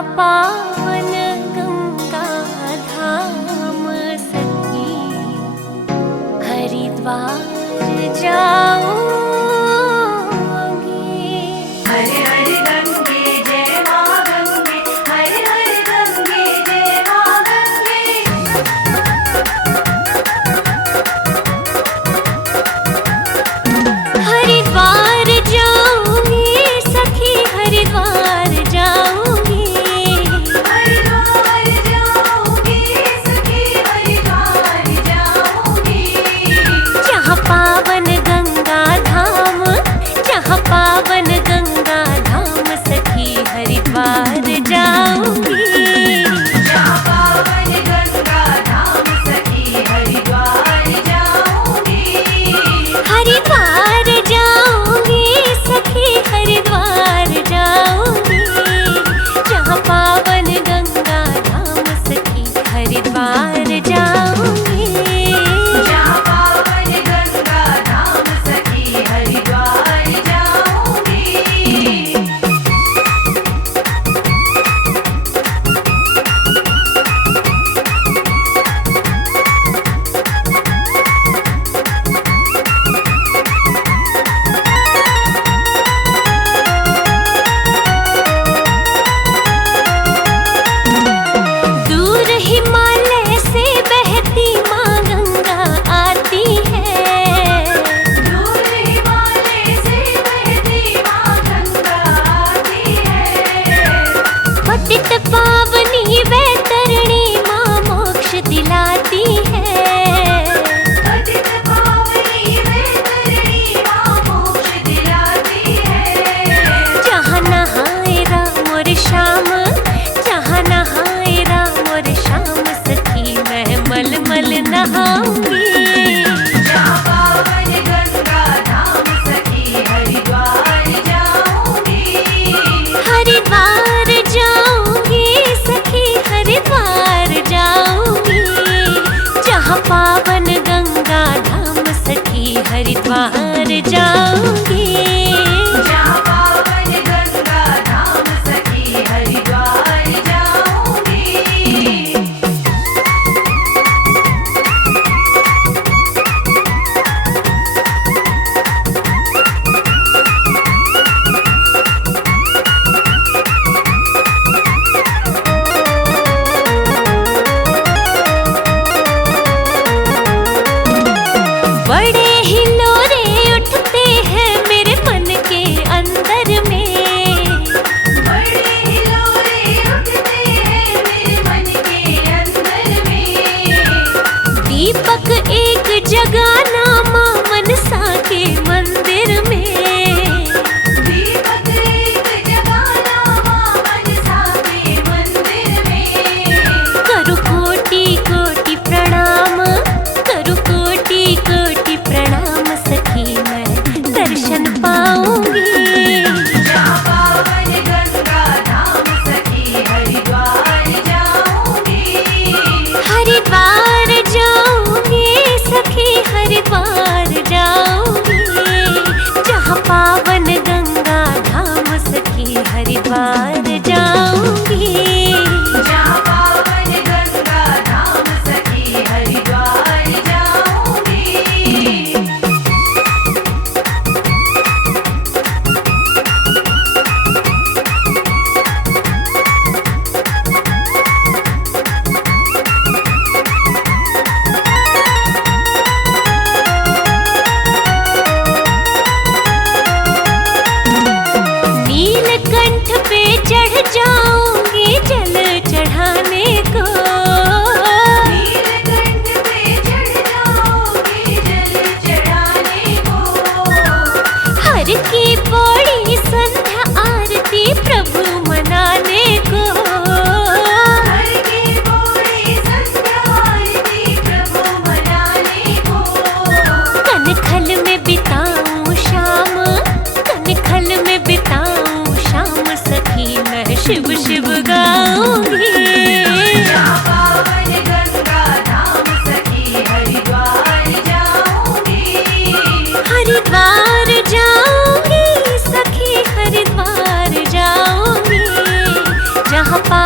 पावन गंगा धाम सखी, हरिद्वार जाऊंगी। हरे हरे गंगे जय मां गंगे, हरे हरे गंगे जय मां गंगे। हरिद्वार जाऊंगी सखी, हरिद्वार जाऊंगी। हरिद्वार जाऊंगी सखी, हरिद्वार जाऊंगी। जहाँ पावन गंगा धाम, जहाँ पावन गंगा धाम सखी, हरिद्वार जाऊंगी। जहाँ पावन गंगा धाम सखी, हरिद्वार जाऊंगी। हरिद्वार जाऊंगी सखी, हरिद्वार जाऊंगी। जहाँ पावन गंगा धाम सखी, हरिद्वार जाऊंगी। जहाँ पावन गंगा धाम सखी, हरिद्वार जाऊंगी। दूर हिमालय से बहती माँ गंगा आती है। दूर हिमालय से बहती मां गंगा आती है। पतित पावनी वैतरणी माँ मोक्ष दिलाती है। पतित पावनी वैतरणी मां मोक्ष दिलाती है। जहाँ नहाए राम और श्याम, जहाँ नहाए राम और श्याम सखी, मैं मल मल नहाऊंगी। जहाँ पावन गंगा धाम सखी, हरिद्वार जाऊंगी। हरिद्वार जाऊंगी सखी, हरिद्वार जाऊंगी। जहाँ पावन गंगा धाम सखी, हरिद्वार जाऊंगी। जहाँ पावन गंगा धाम सखी, हरिद्वार जाऊंगी। बड़े हिलोरे उठते हैं मेरे मन के अंदर में। बड़े हिलोरे उठते हैं मेरे मन के अंदर में। दीपक एक जगाना माँ मनसा के मंदिर में। दीपक एक जगाना मां मनसा के मंदिर में। करु कोटि कोटि प्रणाम, करु कोटि कोटि प्रणाम सखी, मैं दर्शन पाऊंगी। जहाँ पावन गंगा धाम सखी, हरिद्वार जाऊंगी। हरिद्वार जाऊंगी सखी, हरिद्वार जाऊंगी। जहाँ पावन गंगा धाम सखी, हरिद्वार जाऊंगी। जहाँ पावन गंगा धाम सखी, हरिद्वार जाऊंगी। नीलकंठ पे चढ़ जाऊंगी जल चढ़ाने को। नीलकंठ पे चढ़ जाओगे जल चढ़ाने को। हर की पौड़ी संध्या आरती प्रभु मनाने को। हर की पौड़ी संध्या आरती प्रभु मनाने को। कनखल में बिताऊं शाम, कनखल में बिताऊं शाम सखी, मैं शिव शिव गाऊंगी। जहाँ पावन गंगा धाम सखी, हरिद्वार जाऊंगी। हरिद्वार जाऊंगी सखी, हरिद्वार जाऊंगी। जहाँ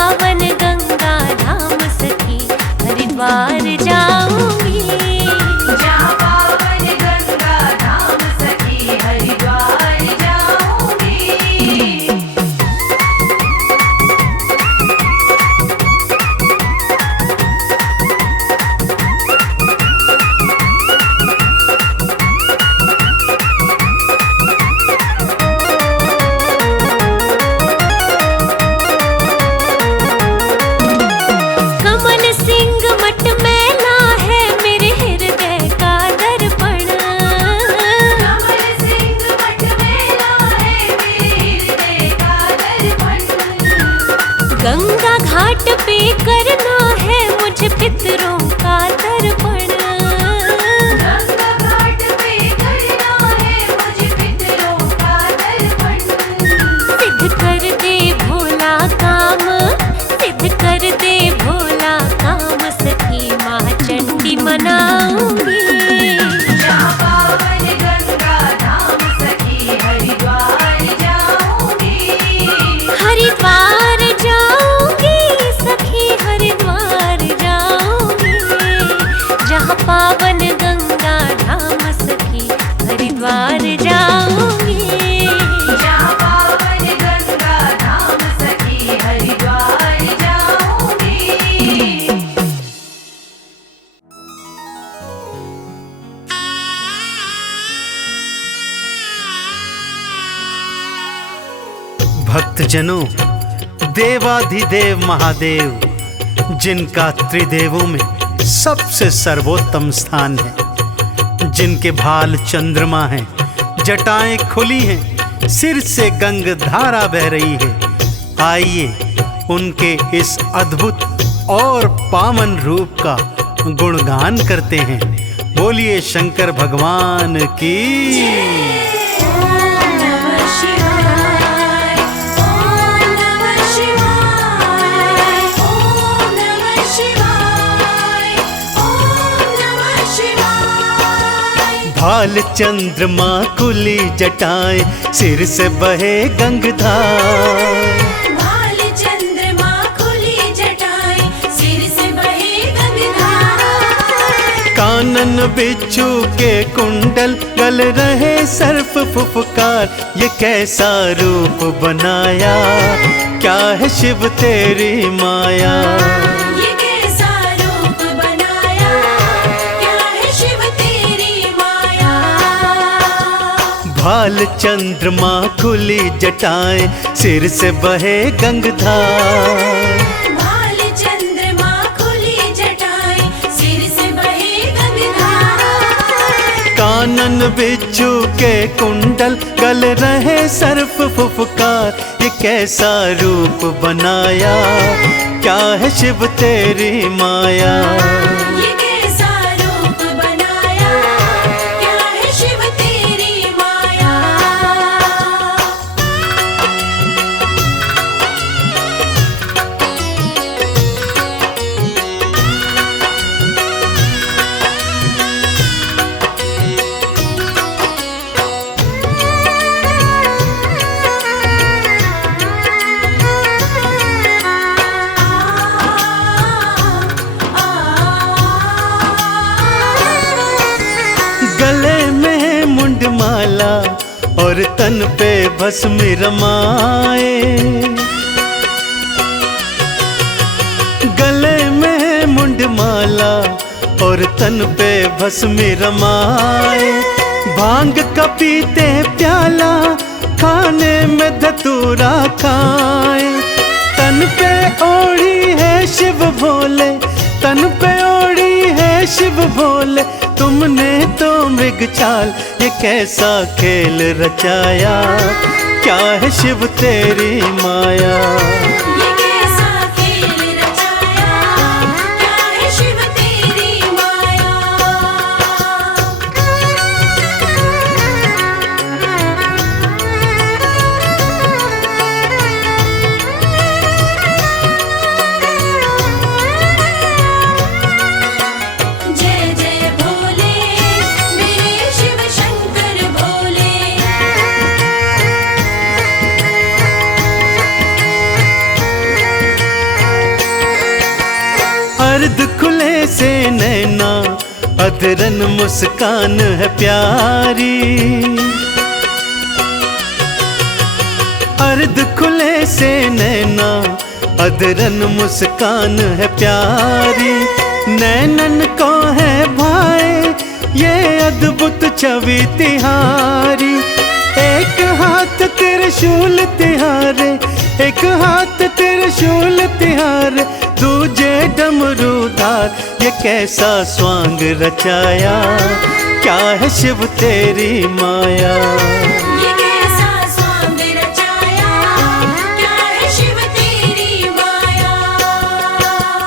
करना है मुझे पितरों का तर्पण। गंगा घाट पे करना है मुझे पितरों का तर्पण। सिद्ध कर दे भोला काम, सिद्ध कर दे भोला काम, सखी माँ चंडी मनाऊंगी। जहाँ पावन गंगा धाम सखी हरिद्वार जाऊंगी। हरिद्वार जाऊंगी सखी हरिद्वार जाऊंगी। जहाँ पावन गंगा धाम सखी हरिद्वार जाऊंगी। जहाँ पावन गंगा धाम सखी हरिद्वार जाऊंगी। भक्तजनों, देवाधिदेव महादेव जिनका त्रिदेवों में सबसे सर्वोत्तम स्थान है, जिनके भाल चंद्रमा हैं, जटाएं खुली हैं, सिर से गंग धारा बह रही है, आइए उनके इस अद्भुत और पावन रूप का गुणगान करते हैं। बोलिए शंकर भगवान की। ओम नमः शिवाय, ओम नमः शिवाय, ओम नमः शिवाय, ओम नमः शिवाय। भाल चंद्रमा कुली जटाएं, सिर से बहे गंगधार। भाल चंद्रमा खुली जटाएं, सिर से बहे गंगाधार। कानन बिच्छू के कुंडल, गल रहे सर्प फुफकार, ये कैसा रूप बनाया, क्या है शिव तेरी माया। ये कैसा रूप बनाया, क्या है शिव तेरी माया। भाल चंद्रमा खुली जटाएं, सिर से बहे गंगधार। भाल चंद्रमा खुली जटाएं, सिर से बहे गंगाधार। कानन बिच्छू के कुंडल, गल रहे सर्प फुफकार, ये कैसा रूप बनाया, क्या है शिव तेरी माया। ये कैसा रूप बनाया, क्या है शिव तेरी माया। गले में मुंडमाला और तन पे भस्म रमाए, गले में मुंडमाला और तन पे भस्म रमाए। भांग का पीते प्याला, खाने में धतूरा खाए। तन पे ओढ़ी है शिव भोले, तन पे ओढ़ी है शिव भोले, तुमने तो मृग चाल, ये कैसा खेल रचाया, क्या है शिव तेरी माया। ये कैसा खेल रचाया, क्या है शिव तेरी माया। जय जय भोले, मेरे शिव शंकर भोले। अर्ध खुले से नैना, अधरन मुस्कान है प्यारी। अर्ध खुले से नैना, अधरन मुस्कान है प्यारी। नैनन को है भाए ये अद्भुत छवि तिहारी। एक हाथ त्रिशूल तिहारे, एक हाथ त्रिशूल तिहारे, दूजे डमरूधार, ये कैसा स्वांग रचाया, क्या है शिव तेरी माया। ये कैसा स्वांग रचाया, क्या है शिव तेरी माया।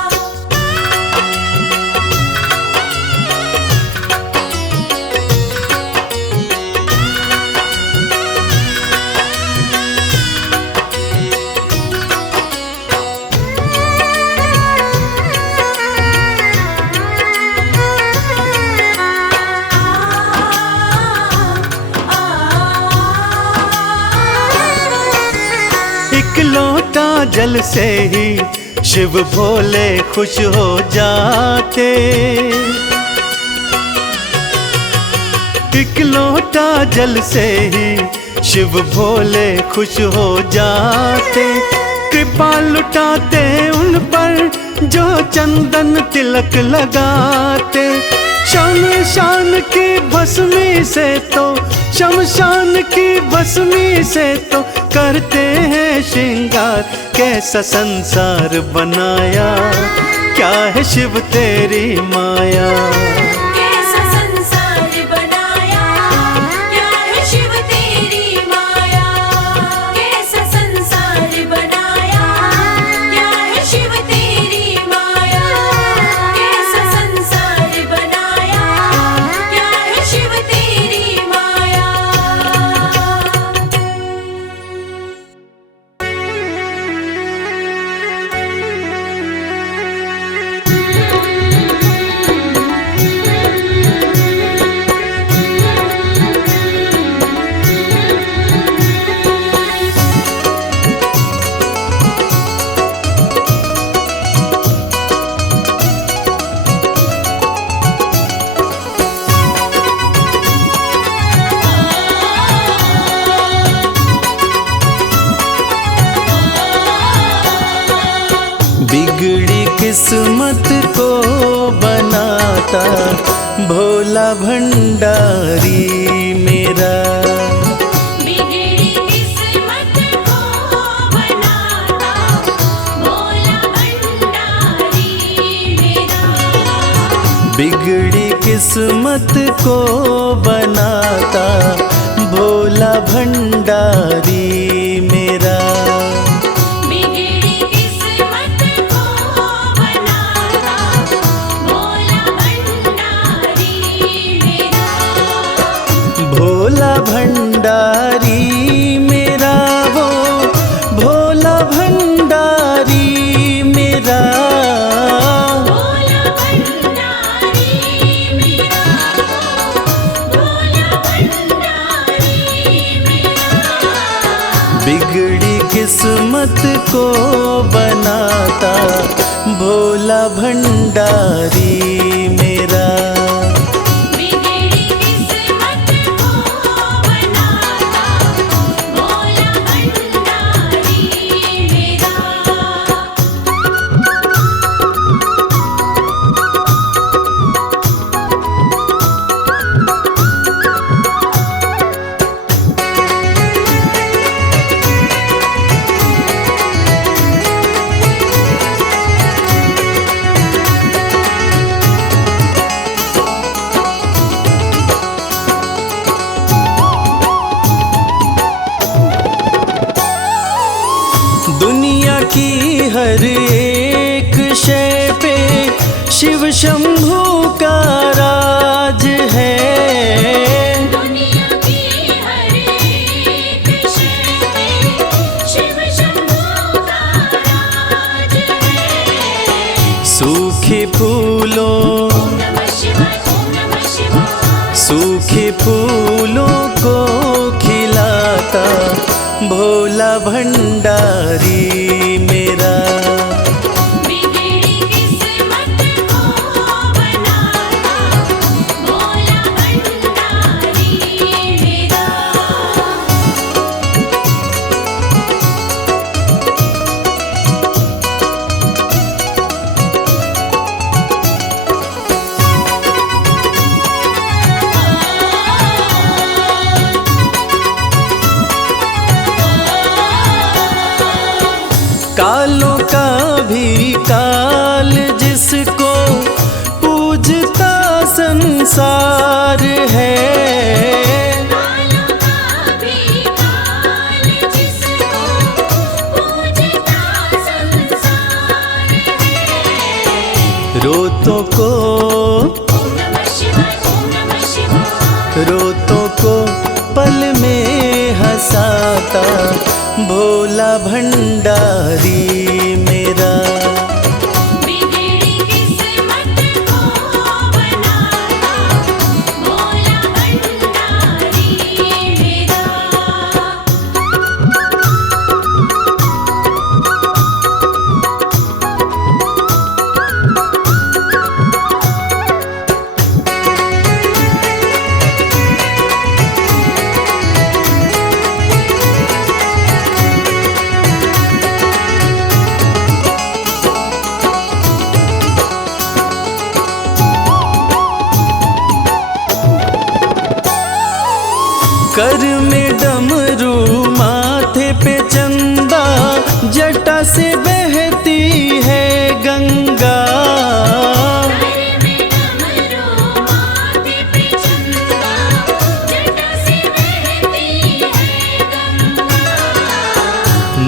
एक लोटा जल से ही शिव भोले खुश हो जाते। एक लोटा जल से ही शिव भोले खुश हो जाते। कृपा लुटाते उन पर जो चंदन तिलक लगाते। शमशान की भस्मी से तो, शमशान की भस्मी से तो करते हैं श्रृंगार। कैसा संसार बनाया, क्या है शिव तेरी माया। कैसा संसार बनाया, क्या है शिव तेरी माया। कैसा संसार बनाया, क्या है शिव तेरी माया। कैसा संसार बनाया, क्या है शिव तेरी माया। बिगड़ी किस्मत को बनाता भोला भंडारी मेरा। बिगड़ी किस्मत को बनाता भोला भंडारी मेरा। बिगड़ी किस्मत को बनाता भोला भंडारी मेरा। बिगड़ी किस्मत को बनाता भोला भंडारी मेरा। भोला भंडारी मेरा, वो भोला भंडारी मेरा। भोला भंडारी मेरा। भोला भंडारी मेरा। बिगड़ी किस्मत को बनाता भोला भंडारी मेरा। बिगड़ी किस्मत को बनाता भोला भंडारी मेरा। दुनिया की हर एक शय पे शिव शंभू का राज है। दुनिया की हर एक शय पे शिव शंभू का राज है। सूखे फूलों, ओम नमः शिवाय, ओम नमः शिवाय। सूखे फूलों को खिलाता भोला भंडारी मेरा। बिगड़ी किस्मत को बनाता भोला भंडारी मेरा। कालों का भी काल जिसको पूजता संसार है। कालों का भी काल जिसको पूजता संसार है। रोतों को, ओम नमः शिवाय, ओम नमः शिवाय। रोतों को पल में हंसाता भोला भंडारी मेरा। बिगड़ी किस्मत को बनाता भोला भंडारी मेरा।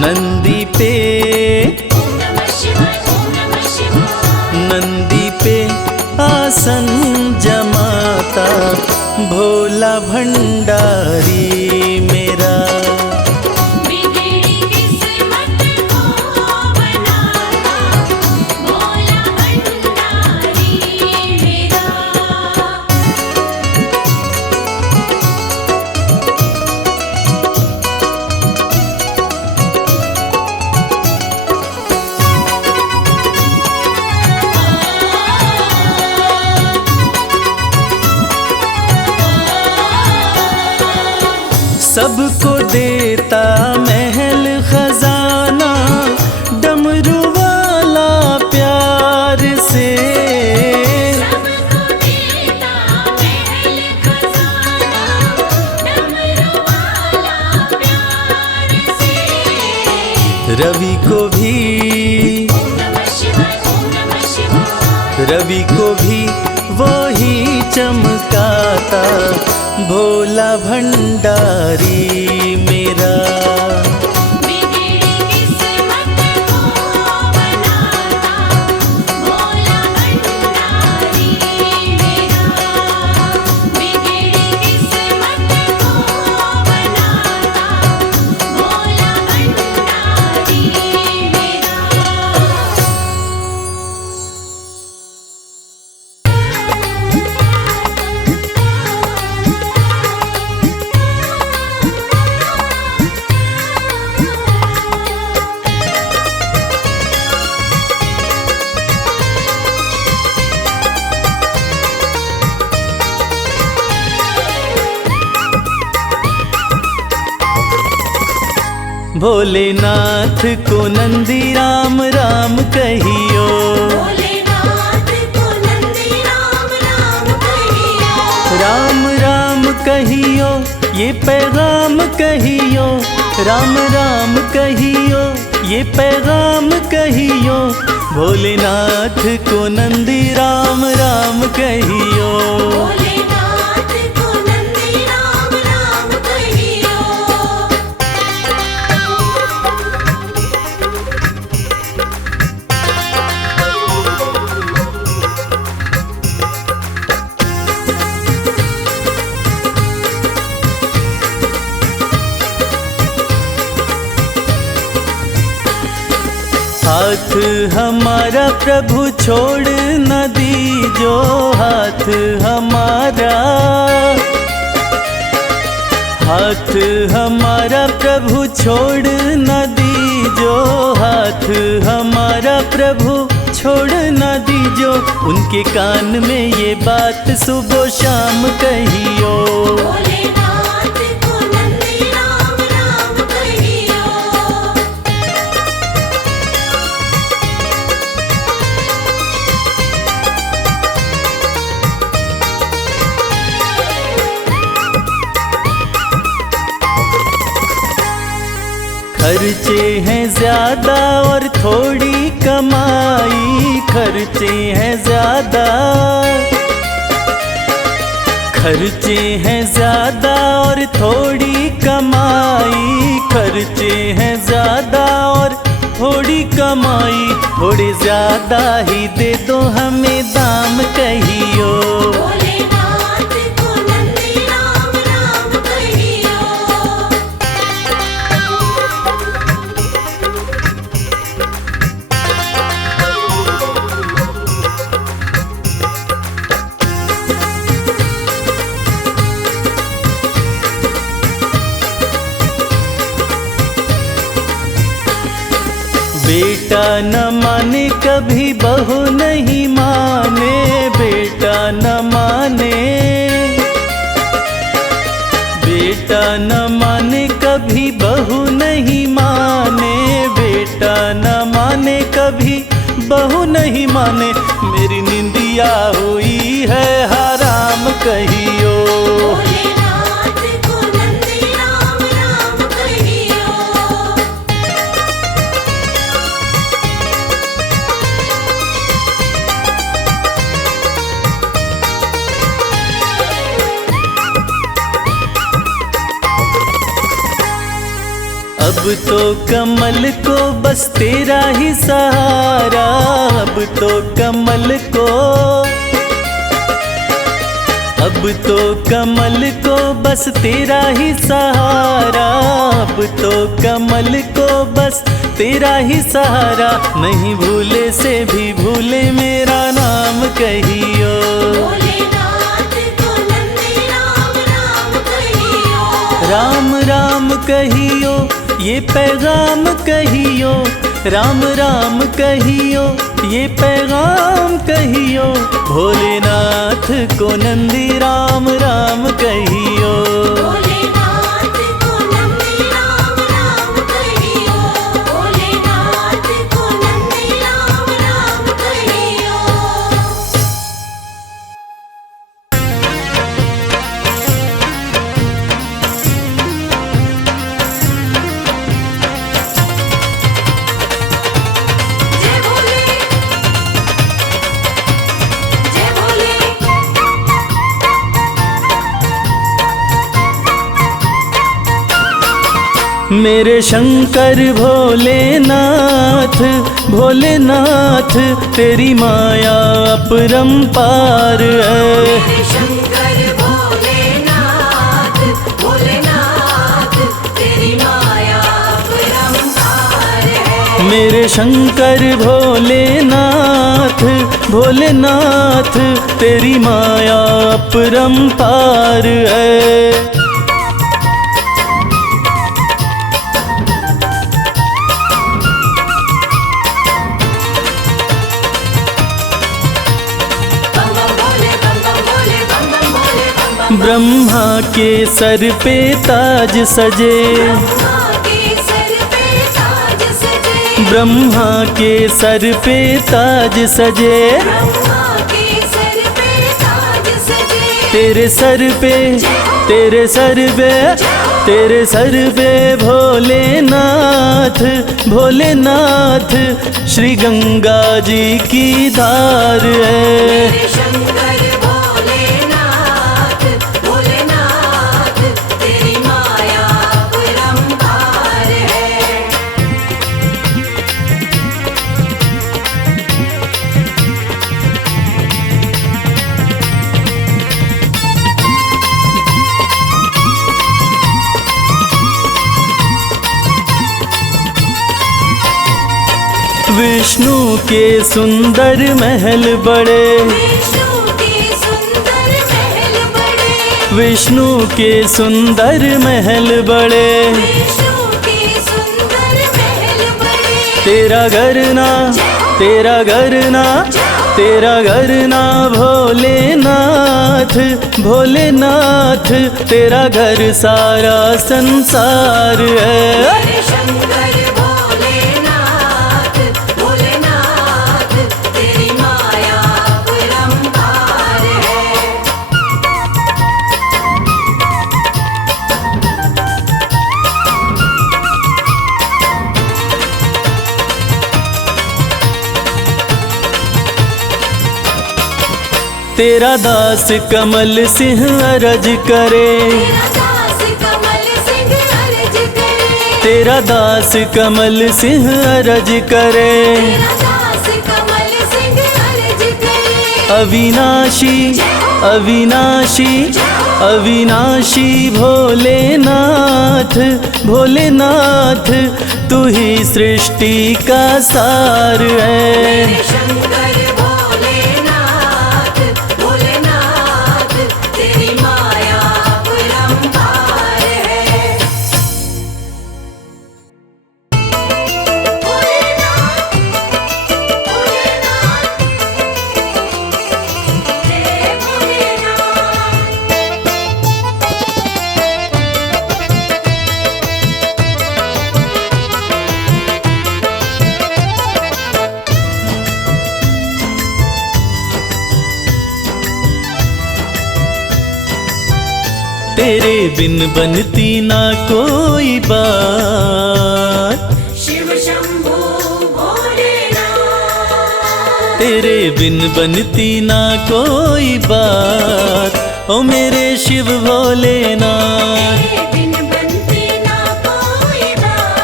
नंदी पे नंदी पे आसन जमाता भोला भंडारी मेरा। बिगड़ी किस्मत को बनाता भोला भंडारी मेरा। सबको देता महल खजाना डमरू वाला प्यार से। सबको देता महल खजाना डमरू वाला प्यार से। रवि को भी रवि को भी वही चमकाता भोला भंडारी मेरा। बिगड़ी किस्मत को बनाता भोला भंडारी मेरा। बिगड़ी किस्मत को बनाता भोला भंडारी मेरा। भोलेनाथ को नंदी राम राम कहियो। भोलेनाथ को नंदी राम राम कहियो। राम राम कहियो ये पैगाम कहियो। राम राम कहियो ये पैगाम कहियो। भोलेनाथ को नंदी राम राम कहियो। भोलेनाथ को नंदी राम राम कहियो। हाथ हमारा प्रभु छोड़ न दीजो। हाथ हमारा हाथ हमारा प्रभु छोड़ न दीजो। हाथ हमारा प्रभु छोड़ न दीजो। उनके कान में ये बात सुबह शाम कहियो। भोलेनाथ को नंदी राम राम कहियो। खर्चे हैं ज्यादा और थोड़ी कमाई। खर्चे हैं ज्यादा खर्चे हैं ज्यादा और थोड़ी कमाई। खर्चे हैं ज्यादा और थोड़ी कमाई। थोड़े ज्यादा ही दे दो हमें दाम कहियो। भोलेनाथ को नंदी राम राम कहियो। बेटा न माने कभी बहू नहीं माने। बेटा न माने बेटा न माने कभी बहू नहीं माने। बेटा न माने कभी बहू नहीं माने। मेरी निंदिया हुई है हराम कहियो। भोलेनाथ को नंदी राम राम कहियो। अब तो कमल को बस तेरा ही सहारा, अब तो कमल को, अब तो कमल को बस तेरा ही सहारा, अब तो कमल को बस तेरा ही सहारा। नहीं भूले से भी भूले मेरा नाम कहियो, भोलेनाथ को नंदी राम राम कहियो। राम राम कहियो, ये पैगाम कहियो, राम राम कहियो, ये पैगाम कहियो। भोलेनाथ को नंदी राम राम कहियो, भोलेनाथ को नंदी राम राम कहियो। भोलेनाथ को नंदी राम राम कहियो। जय भोले, जय भोले। मेरे शंकर भोलेनाथ, भोलेनाथ तेरी माया अपरंपार है। मेरे शंकर भोलेनाथ, भोलेनाथ तेरी माया अपरंपार है। मेरे शंकर भोलेनाथ, भोलेनाथ तेरी माया अपरंपार है। बम बम भोले, बम बम भोले, बम बम भोले, बम बम। ब्रह्मा के सर पे ताज सजे, ब्रह्मा के सर पे ताज सजे। ब्रह्मा के सर पे ताज सजे, ब्रह्मा के सर पे ताज सजे। तेरे सर पे, तेरे सर पे, तेरे सर पे भोलेनाथ, भोलेनाथ श्री गंगा जी की धार है। मेरे शंकर भोलेनाथ, भोलेनाथ तेरी माया अपरंपार है। विष्णु के सुंदर महल बड़े, विष्णु के सुंदर महल बड़े। विष्णु के सुंदर महल बड़े, विष्णु के सुंदर महल बड़े। तेरा घर ना, तेरा घर ना, तेरा घर ना भोलेनाथ, भोलेनाथ तेरा घर सारा संसार है। मेरे शंकर भोलेनाथ, भोलेनाथ तेरी माया अपरंपार है। तेरा दास कमल सिंह अरज करे, तेरा दास कमल सिंह अर्ज करे। तेरा दास कमल सिंह अरज करे। तेरा दास कमल सिंह अर्ज करे। अविनाशी, अविनाशी, अविनाशी भोलेनाथ, भोलेनाथ तू ही सृष्टि का सार है। मेरे शंकर भोलेनाथ, भोलेनाथ तेरी माया अपरंपार है। भोलेनाथ, भोलेनाथ जय भोलेनाथ। तेरे बिन बनती ना कोई बात, शिव शंभू भोलेनाथ। तेरे बिन बनती ना कोई बात, ओ मेरे शिव भोलेनाथ। तेरे बिन बनती ना कोई बात।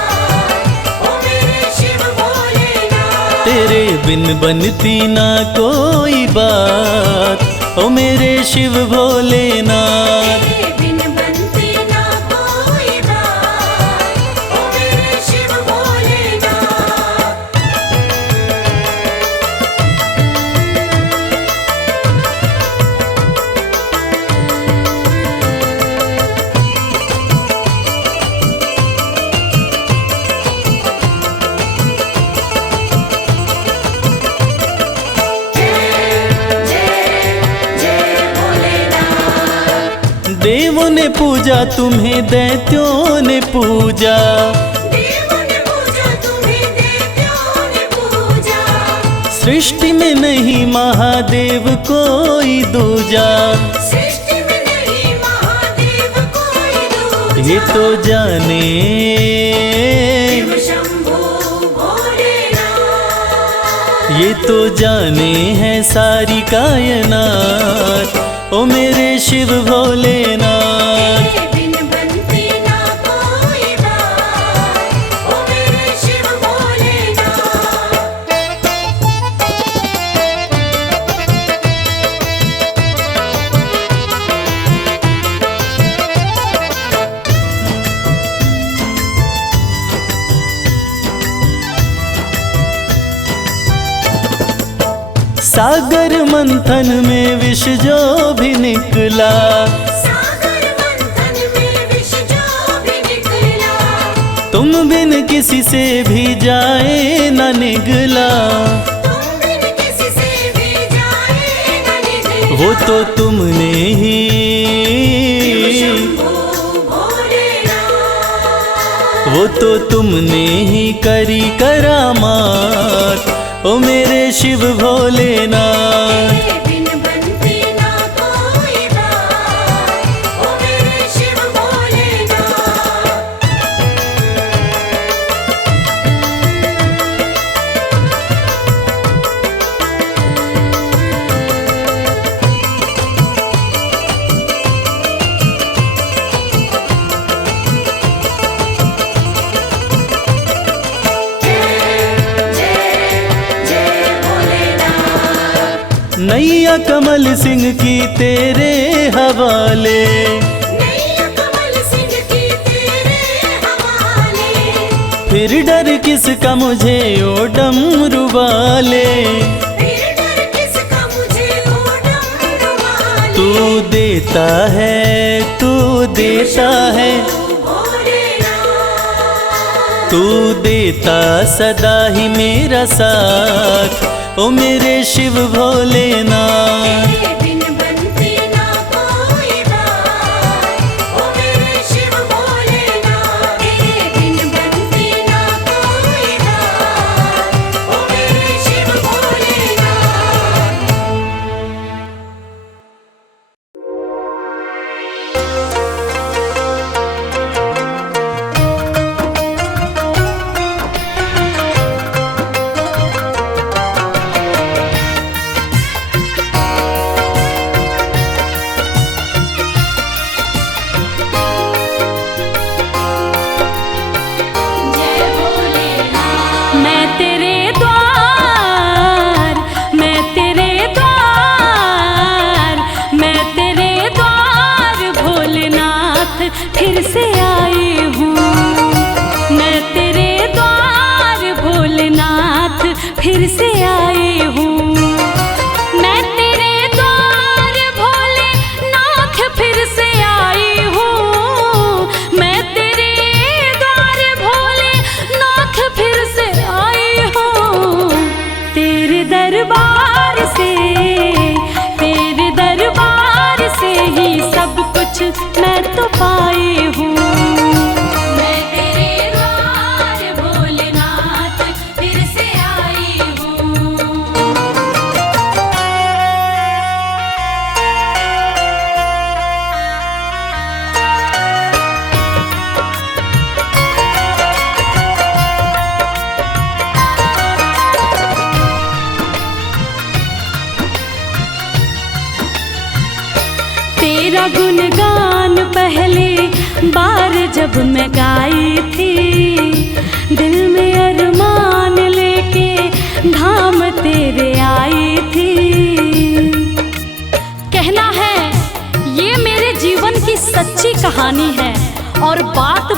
तेरे बिन बनती ना कोई बात, ओ मेरे शिव भोलेनाथ। तेरे बिन बनती ना कोई बात, ओ मेरे शिव भोलेनाथ। देवों ने पूजा तुम्हें, दैत्यों ने पूजा, देवों ने पूजा तुम्हें, दैत्यों ने पूजा। सृष्टि में नहीं महादेव कोई दूजा। सृष्टि में नहीं महादेव कोई दूजा। ये तो जाने शिव शंभू भोलेनाथ। ये तो जाने है सारी कायनात, ओ मेरे शिव भोलेनाथ। तेरे बिन बनती ना कोई बात, ओ मेरे शिव भोलेनाथ। सागर मंथन में विष जो भी निकला, सागर मंथन में विष जो भी निकला। तुम बिन किसी से भी जाए न निगला। तुम बिन किसी से भी जाए न निकला। वो तो तुमने ही, शंभू भोलेनाथ। वो तो तुमने ही करी करामात, ओ मेरे शिव भोलेनाथ। तेरे बिन बनती ना कोई बात, ओ मेरे शिव भोलेनाथ। नैया कमल सिंह की तेरे हवाले, नैया कमल सिंह की तेरे हवाले। फिर डर किसका मुझे ओ डमरू वाले। फिर डर किसका मुझे ओ डमरू वाले। तू देता है, तू देता है, भोलेनाथ। तू देता सदा ही मेरा साथ, ओ मेरे शिव भोलेनाथ। तेरे बिन बनती ना कोई बात, ओ मेरे शिव भोलेनाथ। तेरे बिन बनती ना कोई बात, ओ मेरे शिव भोलेनाथ। फिर से आई हूँ मैं तेरे द्वार भोलेनाथ, फिर से आई हूँ मैं तेरे द्वार भोलेनाथ, फिर से आई हूँ मैं तेरे द्वार भोलेनाथ, फिर से आई हूँ तेरे दरबार से ही सब कुछ मैं तो पाई हूँ। मैं तेरे द्वार भोलेनाथ, फिर से आई हूँ। तेरा गुणगान पहले बार जब मैं गाई थी, दिल में अरमान लेके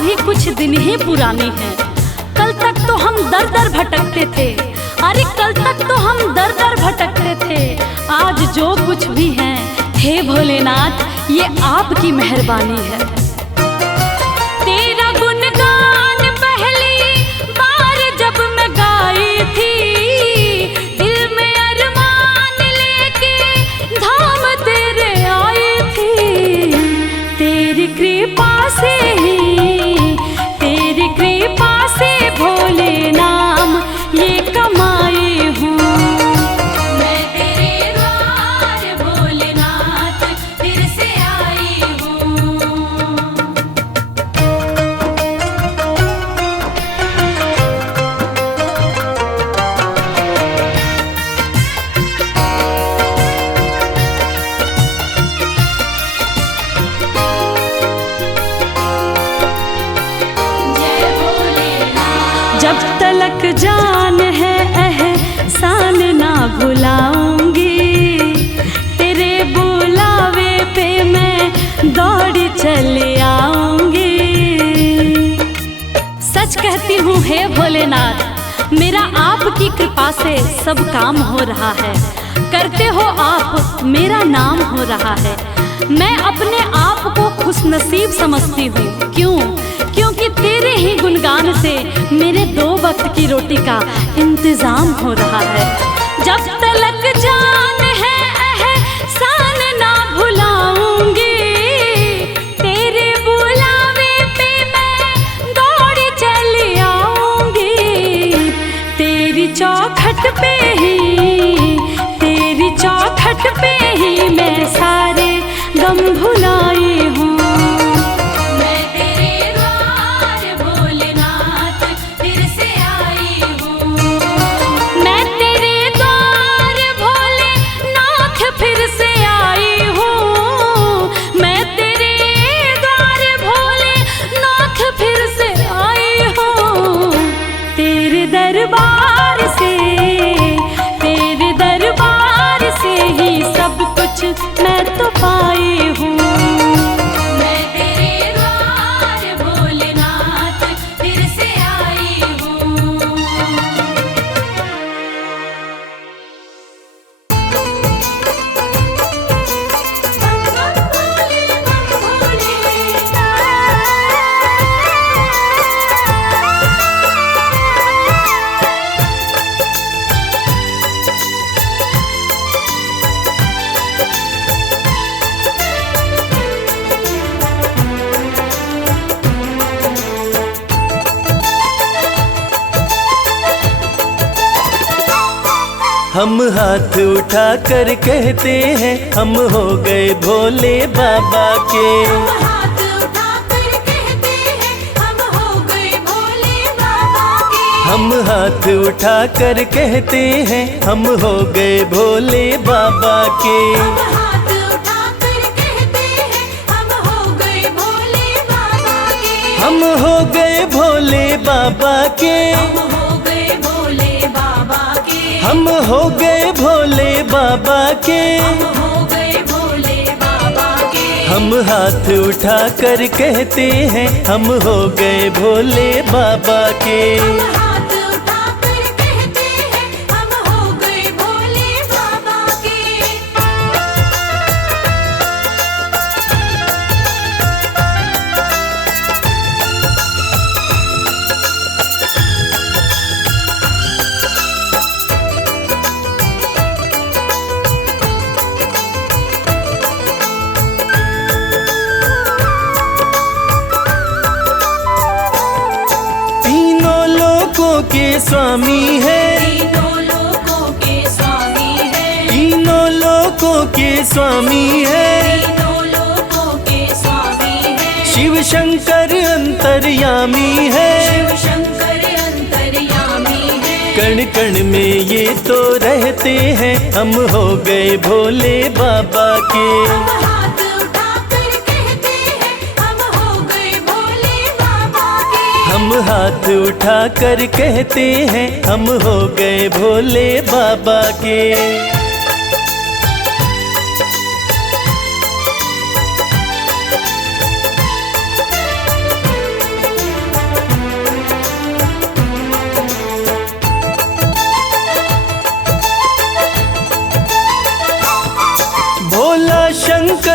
भी कुछ दिन ही पुरानी है। कल तक तो हम दर दर भटकते थे, अरे कल तक तो हम दर दर भटकते थे। आज जो कुछ भी है, हे भोलेनाथ, ये आपकी मेहरबानी है। तेरा गुणगान पहली बार जब मैं गाई थी, दिल में अरमान लेके धाम तेरे आई थी। तेरी कृपा से ही, तेरी कृपा से भोले नाम ये कमाई हूँ। मैं तेरे द्वार भोलेनाथ फिर से आई हूँ। जब तलक जान है एहसान ना भुलाऊंगी, तेरे बुलावे पे मैं दौड़ी चली आऊंगी। सच कहती हूँ हे भोलेनाथ, मेरा आपकी कृपा से सब काम हो रहा है। करते हो आप, मेरा नाम हो रहा है। मैं अपने आप को खुशनसीब समझती हूँ। क्यों? क्योंकि तेरे ही गुणगान से मेरे 2 वक्त की रोटी का इंतजाम हो रहा है। जब तलक जान है एहसान ना भुलाऊंगी, तेरे बुलावे पे मैं दौड़ी चली आऊंगी। तेरी चौखट पे ही, तेरी चौखट पे ही मैं सारे गम भुलाई हूँ। मैं तेरे द्वार भोलेनाथ फिर से आई हूँ। मैं तेरे द्वार भोलेनाथ फिर से आई हूँ। मैं तेरे द्वार भोलेनाथ फिर से आई हूँ। तेरे दरबार से, तेरे दरबार से ही सब कुछ मैं तो पाई हूँ। मैं तेरे द्वार भोलेनाथ फिर से आई हूँ। हम हाथ उठा कर कहते हैं, हम हो गए भोले बाबा के। हाथ उठाकर कहते हैं, हम हो गए भोले बाबा के। हम हाथ उठा कर कहते हैं, हम हो गए भोले बाबा के। हाथ उठाकर कहते हैं, हम हो गए भोले बाबा के। हम हो गए भोले बाबा के। हम हो गए भोले बाबा के। हम हो गए भोले बाबा के। हम हो गए भोले बाबा के। हम हाथ उठा कर कहते हैं, हम हो गए भोले बाबा के। हाथ उठाकर कहते हैं, हम हो गए भोले बाबा के। तीनों लोकों के स्वामी है, तीनों लोकों के स्वामी है। तीनों लोकों के स्वामी है। तीनों लोकों के स्वामी है। शिव शंकर अंतर्यामी है। शिव शंकर अंतर्यामी है। कण कण में ये तो रहते हैं, हम हो गए भोले बाबा के। हाथ उठाकर कहते हैं, हम हो गए भोले बाबा के। हम हाथ उठा कर कहते हैं, हम हो गए भोले बाबा के।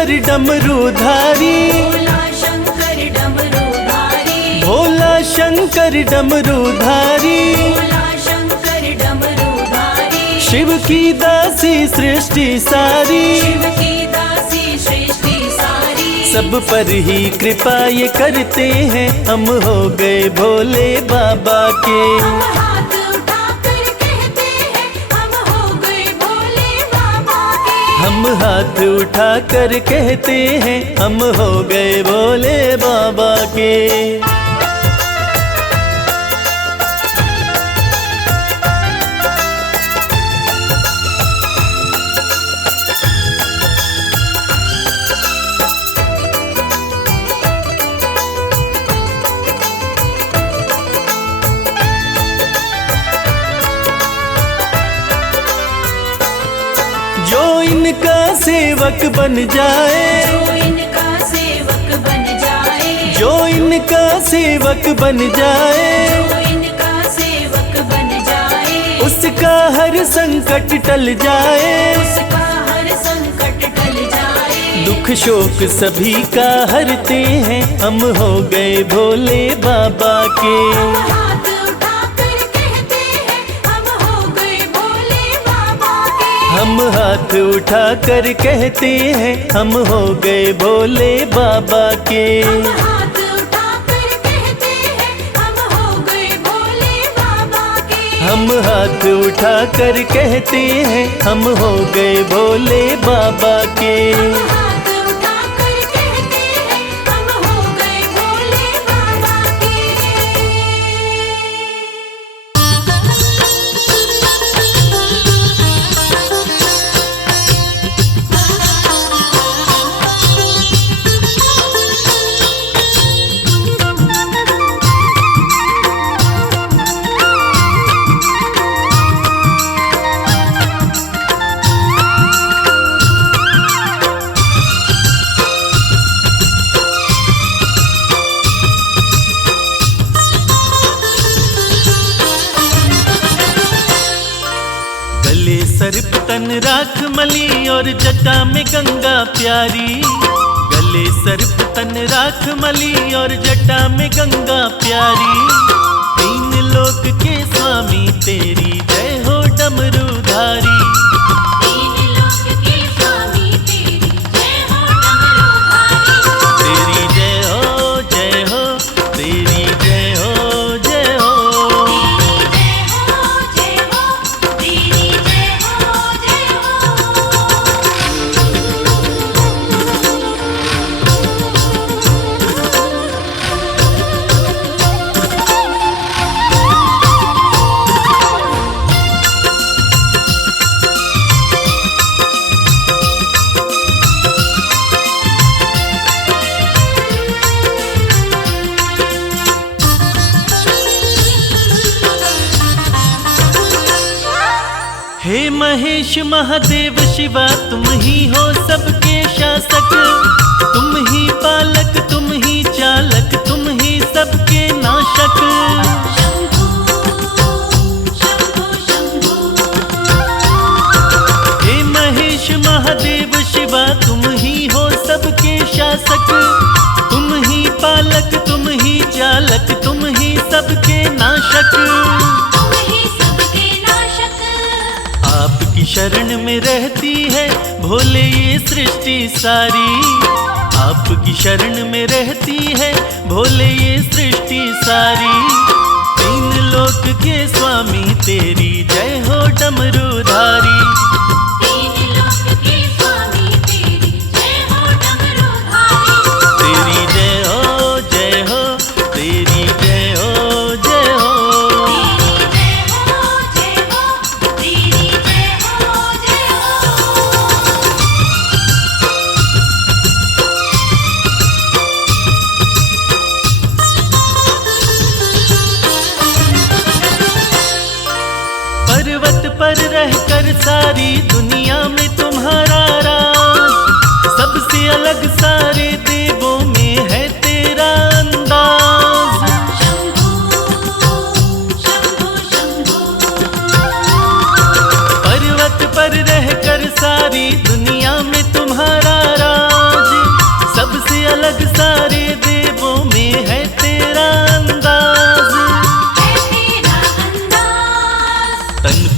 शंकर डमरूधारी, भोला शंकर डमरूधारी, भोला शंकर डमरूधारी, भोला शंकर डमरूधारी। शिव की दासी सृष्टि सारी, शिव की दासी सृष्टि सारी। सब पर ही कृपा ये करते हैं, हम हो गए भोले बाबा के। हम हाथ उठाकर कहते हैं, हम हो गए भोले बाबा के। हम हाथ उठाकर कहते हैं, हम हो गए भोले बाबा के। जो इनका सेवक बन जाए, जो इनका सेवक बन जाए, जो इनका सेवक बन जाए, जो इनका सेवक बन जाए, उसका हर संकट टल जाए। उसका हर संकट टल जाए। दुख शोक सभी का हरते हैं, हम हो गए भोले बाबा के। हम हाथ उठाकर कहते हैं, हम हो गए भोले बाबा के। हम हाथ उठाकर कहते हैं, हम हो गए भोले बाबा के। हम हाथ उठाकर कहते हैं, हम हो गए भोले बाबा के। हम हाथ उठाकर कहते हैं, हम हो गए भोले बाबा के। हम हाथ उठाकर कहते हैं, हम हो गए भोले बाबा के। गले सर्प तन राख मली और जटा में गंगा प्यारी। गले सर्प तन राख मली और जटा में गंगा प्यारी। तीन लोक के स्वामी तेरी जय हो डमरूधारी। तीन लोक के स्वामी तेरी जय हो डमरूधारी। तेरी जय हो जय हो, तेरी जय हो जय हो। तेरी जय हो जय हो, तेरी जय हो जय हे महेश महादेव शिवा, तुम ही हो सबके शासक। तुम ही पालक, तुम ही चालक, तुम ही सबके नाशक। शंभू शंभू शंभू। हे महेश महादेव शिवा, तुम ही हो सबके शासक। तुम ही पालक, तुम ही चालक, तुम ही सबके नाशक। तुम ही सबके नाशक। आपकी शरण में रहती है भोले ये सृष्टि सारी। आपकी शरण में रहती है भोले ये सृष्टि सारी। तीन लोक के स्वामी तेरी जय हो डमरूधारी। तीन लोक के स्वामी तेरी जय हो डमरूधारी। तेरी जय हो जय हो, तेरी जय हो जय हो। तेरी जय हो जय हो, तेरी जय हो जय हो। पर्वत पर रहकर सारी दुनिया में तुम्हारा राज। सबसे अलग सारे देवों में है तेरा अंदाज। शंभू शंभू शंभू। पर्वत पर रहकर सारी दुनिया में तुम्हारा राज।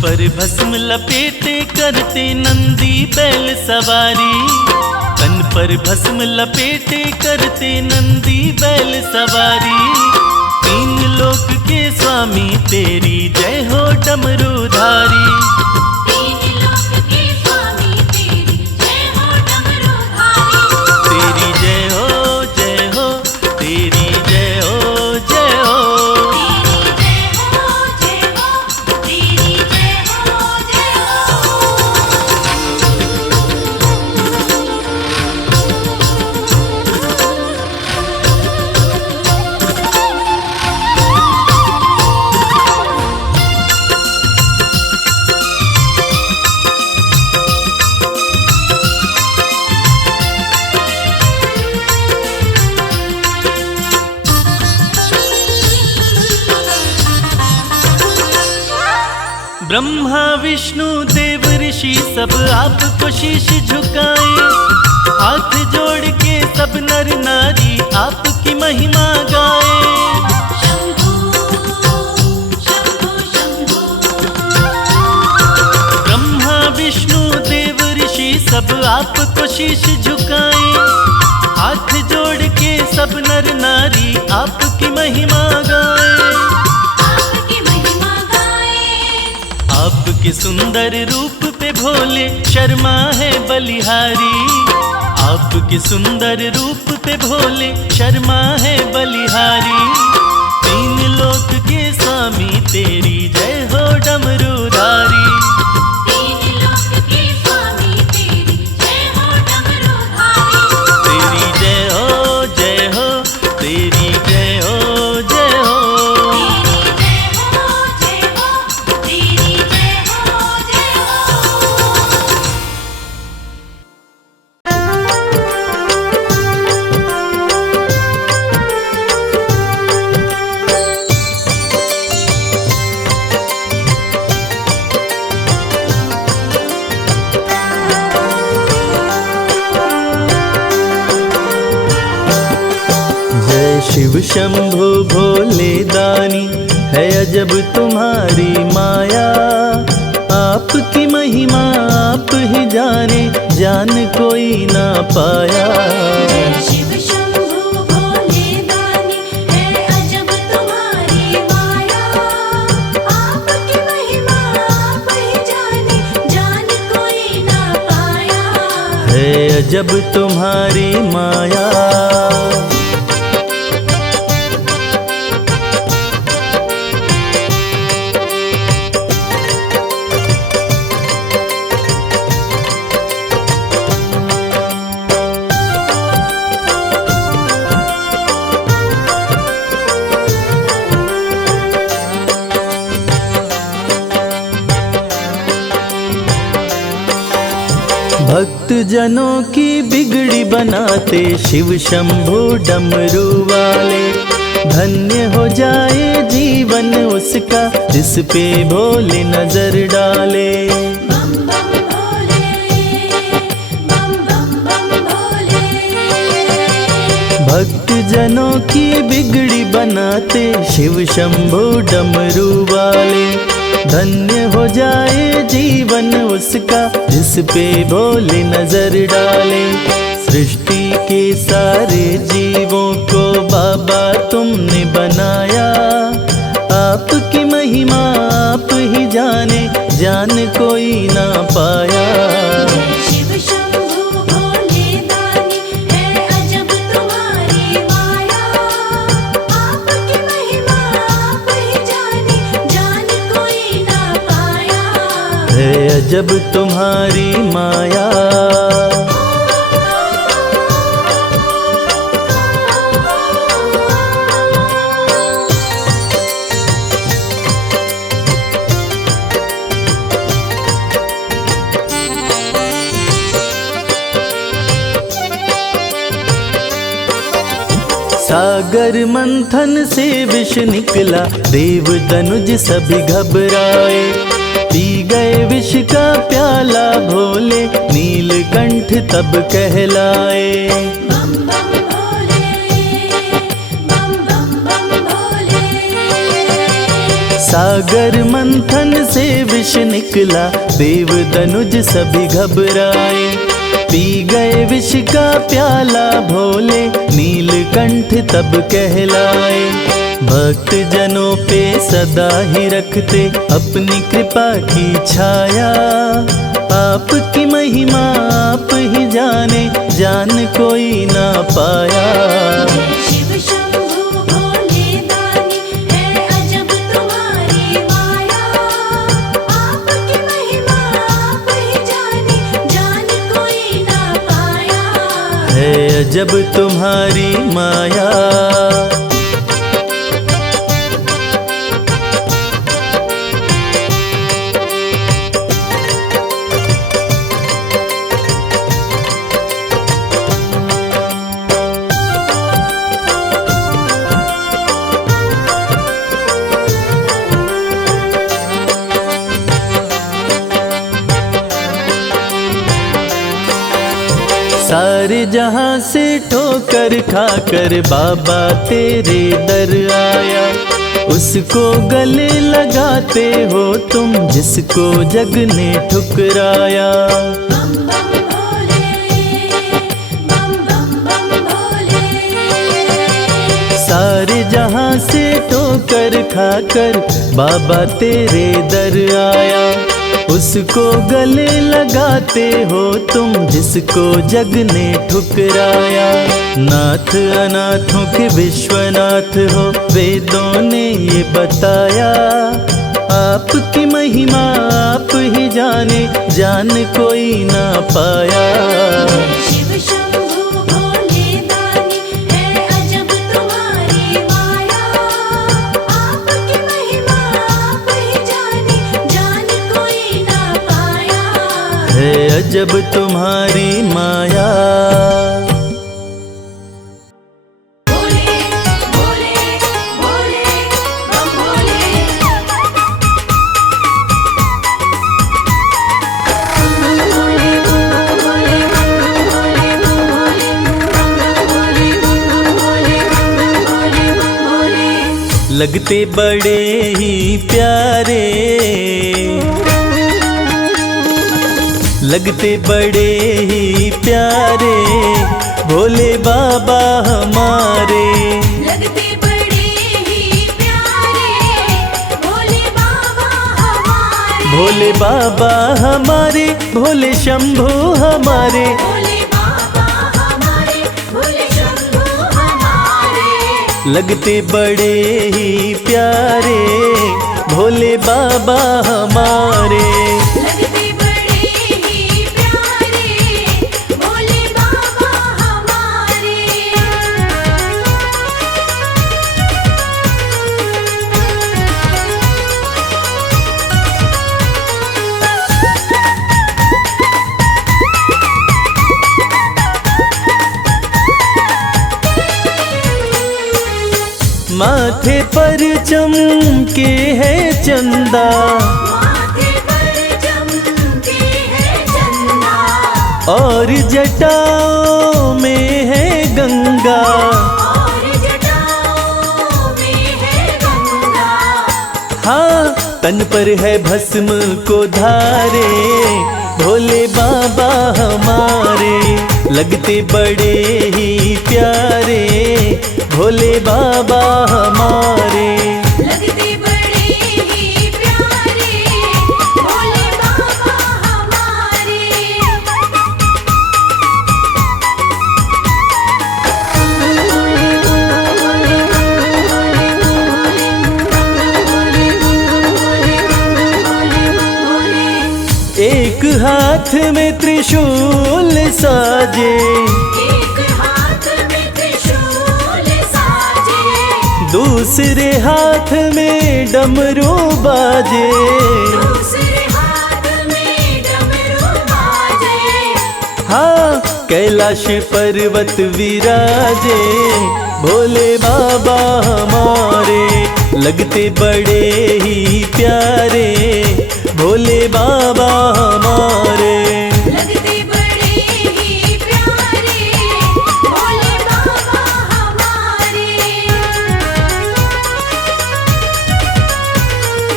पर भस्म लपेटे करते नंदी बैल सवारी। तन पर भस्म लपेटे करते नंदी बैल सवारी। तीन लोक के स्वामी तेरी जय हो डमरूधारी। तीन लोक के स्वामी तेरी जय हो डमरूधारी। तेरी जय हो जय हो, तेरी जय हो जय हो। तेरी जय हो जय हो, तेरी जय हो जय ब्रह्मा विष्णु देव ऋषि सब आपको शीश झुकाए। हाथ जोड़ के सब नर नारी आपकी महिमा गाए। शंभू शंभू शंभू। ब्रह्मा विष्णु देव ऋषि सब आपको शीश झुकाए। हाथ जोड़ के सब नर नारी आपकी महिमा गाए। आपकी महिमा गाए। आपके सुंदर रूप पे भोले शर्मा है बलिहारी। आपके सुंदर रूप पे भोले शर्मा है बलिहारी। तीन लोक के स्वामी तेरी जय हो डमरूधारी। तीन लोक के स्वामी तेरी जय हो डमरूधारी। तेरी जय हो जय हो, तेरी जय हो जय हो। तेरी जय हो जय हो, तेरी जय हो जय हो। जय शिव शंभु भोले दानी, है अजब तुम्हारी माया। आपकी महिमा आप ही जाने, जान कोई ना पाया। जय शिव शंभु भोले दानी, है अजब तुम्हारी माया। आपकी महिमा आप ही जाने, जान कोई ना पाया। है अजब तुम्हारी माया। भक्त जनों की बिगड़ी बनाते शिव शंभु डमरू वाले। धन्य हो जाए जीवन उसका, जिस पे भोले नजर डाले। बम बम भोले, बम बम बम भोले। भक्त जनों की बिगड़ी बनाते शिव शंभु डमरू वाले। धन्य हो जाए जीवन उसका, जिस पे भोले नजर डाले। सृष्टि के सारे जीवों को बाबा तुमने बनाया। आपकी महिमा आप ही जाने, जान कोई ना पाया। जय शिव शंभु भोले दानी, है अजब तुम्हारी माया। आपकी महिमा आप ही जाने, जान कोई ना पाया। है अजब तुम्हारी माया। सागर मंथन से विष निकला, देव दनुज सभी घबराए। पी गए विष का प्याला भोले, नीलकंठ तब कहलाए। बम बम भोले, बम बम बम भोले। सागर मंथन से विष निकला, देव दनुज सभी घबराए। पी गए विष का प्याला भोले, नीलकंठ तब कहलाए। भक्त जनों पे सदा ही रखते अपनी कृपा की छाया। आपकी महिमा आप ही जाने, जान कोई ना पाया। शिव शंभु भोले दानी, है अजब तुम्हारी माया। आपकी महिमा आप ही जाने, जान कोई ना पाया। है अजब तुम्हारी माया। सारे जहां से ठोकर खाकर बाबा तेरे दर आया। उसको गले लगाते हो तुम, जिसको जग ने ठुकराया। बम बम भोले, बम बम बम भोले। सारे जहां से ठोकर खाकर बाबा तेरे दर आया। उसको गले लगाते हो तुम, जिसको जग ने ठुकराया। नाथ अनाथों के विश्वनाथ हो, वेदों ने ये बताया। आपकी महिमा आप ही जाने, जान कोई ना पाया। शिव शंभु भोले दानी, है अजब तुम्हारी माया। आपकी महिमा आप ही जाने, जान कोई ना पाया। है अजब तुम्हारी माया। भोले भोले भोले बम भोले। भोले भोले भोले भोले। लगते बड़े ही प्यारे, लगते बड़े ही प्यारे, भोले बाबा हमारे। लगते बड़े ही प्यारे, भोले बाबा हमारे। भोले बाबा हमारे, भोले शंभु हमारे। भोले बाबा हमारे, भोले शंभु हमारे। लगते बड़े ही प्यारे, भोले बाबा हमारे। लगते बड़े ही प्यारे, भोले बाबा हमारे। माथे पर चमके है चंदा, माथे पर चमके है चंदा। और जटाओं में है गंगा। और जटाओं में है गंगा। हाँ, तन पर है भस्म को धारे, भोले बाबा हमारे। लगते बड़े ही प्यारे, भोले बाबा हमारे। लगते बड़े ही प्यारे, भोले बाबा हमारे। एक हाथ में त्रिशूल साजे, एक हाथ में त्रिशूल साजे। दूसरे हाथ में डमरू बाजे। दूसरे हाथ में डमरू बाजे। हाँ, कैलाश पर्वत विराजे, भोले बाबा हमारे। लगते बड़े ही प्यारे, भोले बाबा हमारे। लगते बड़े ही प्यारे, भोले बाबा हमारे।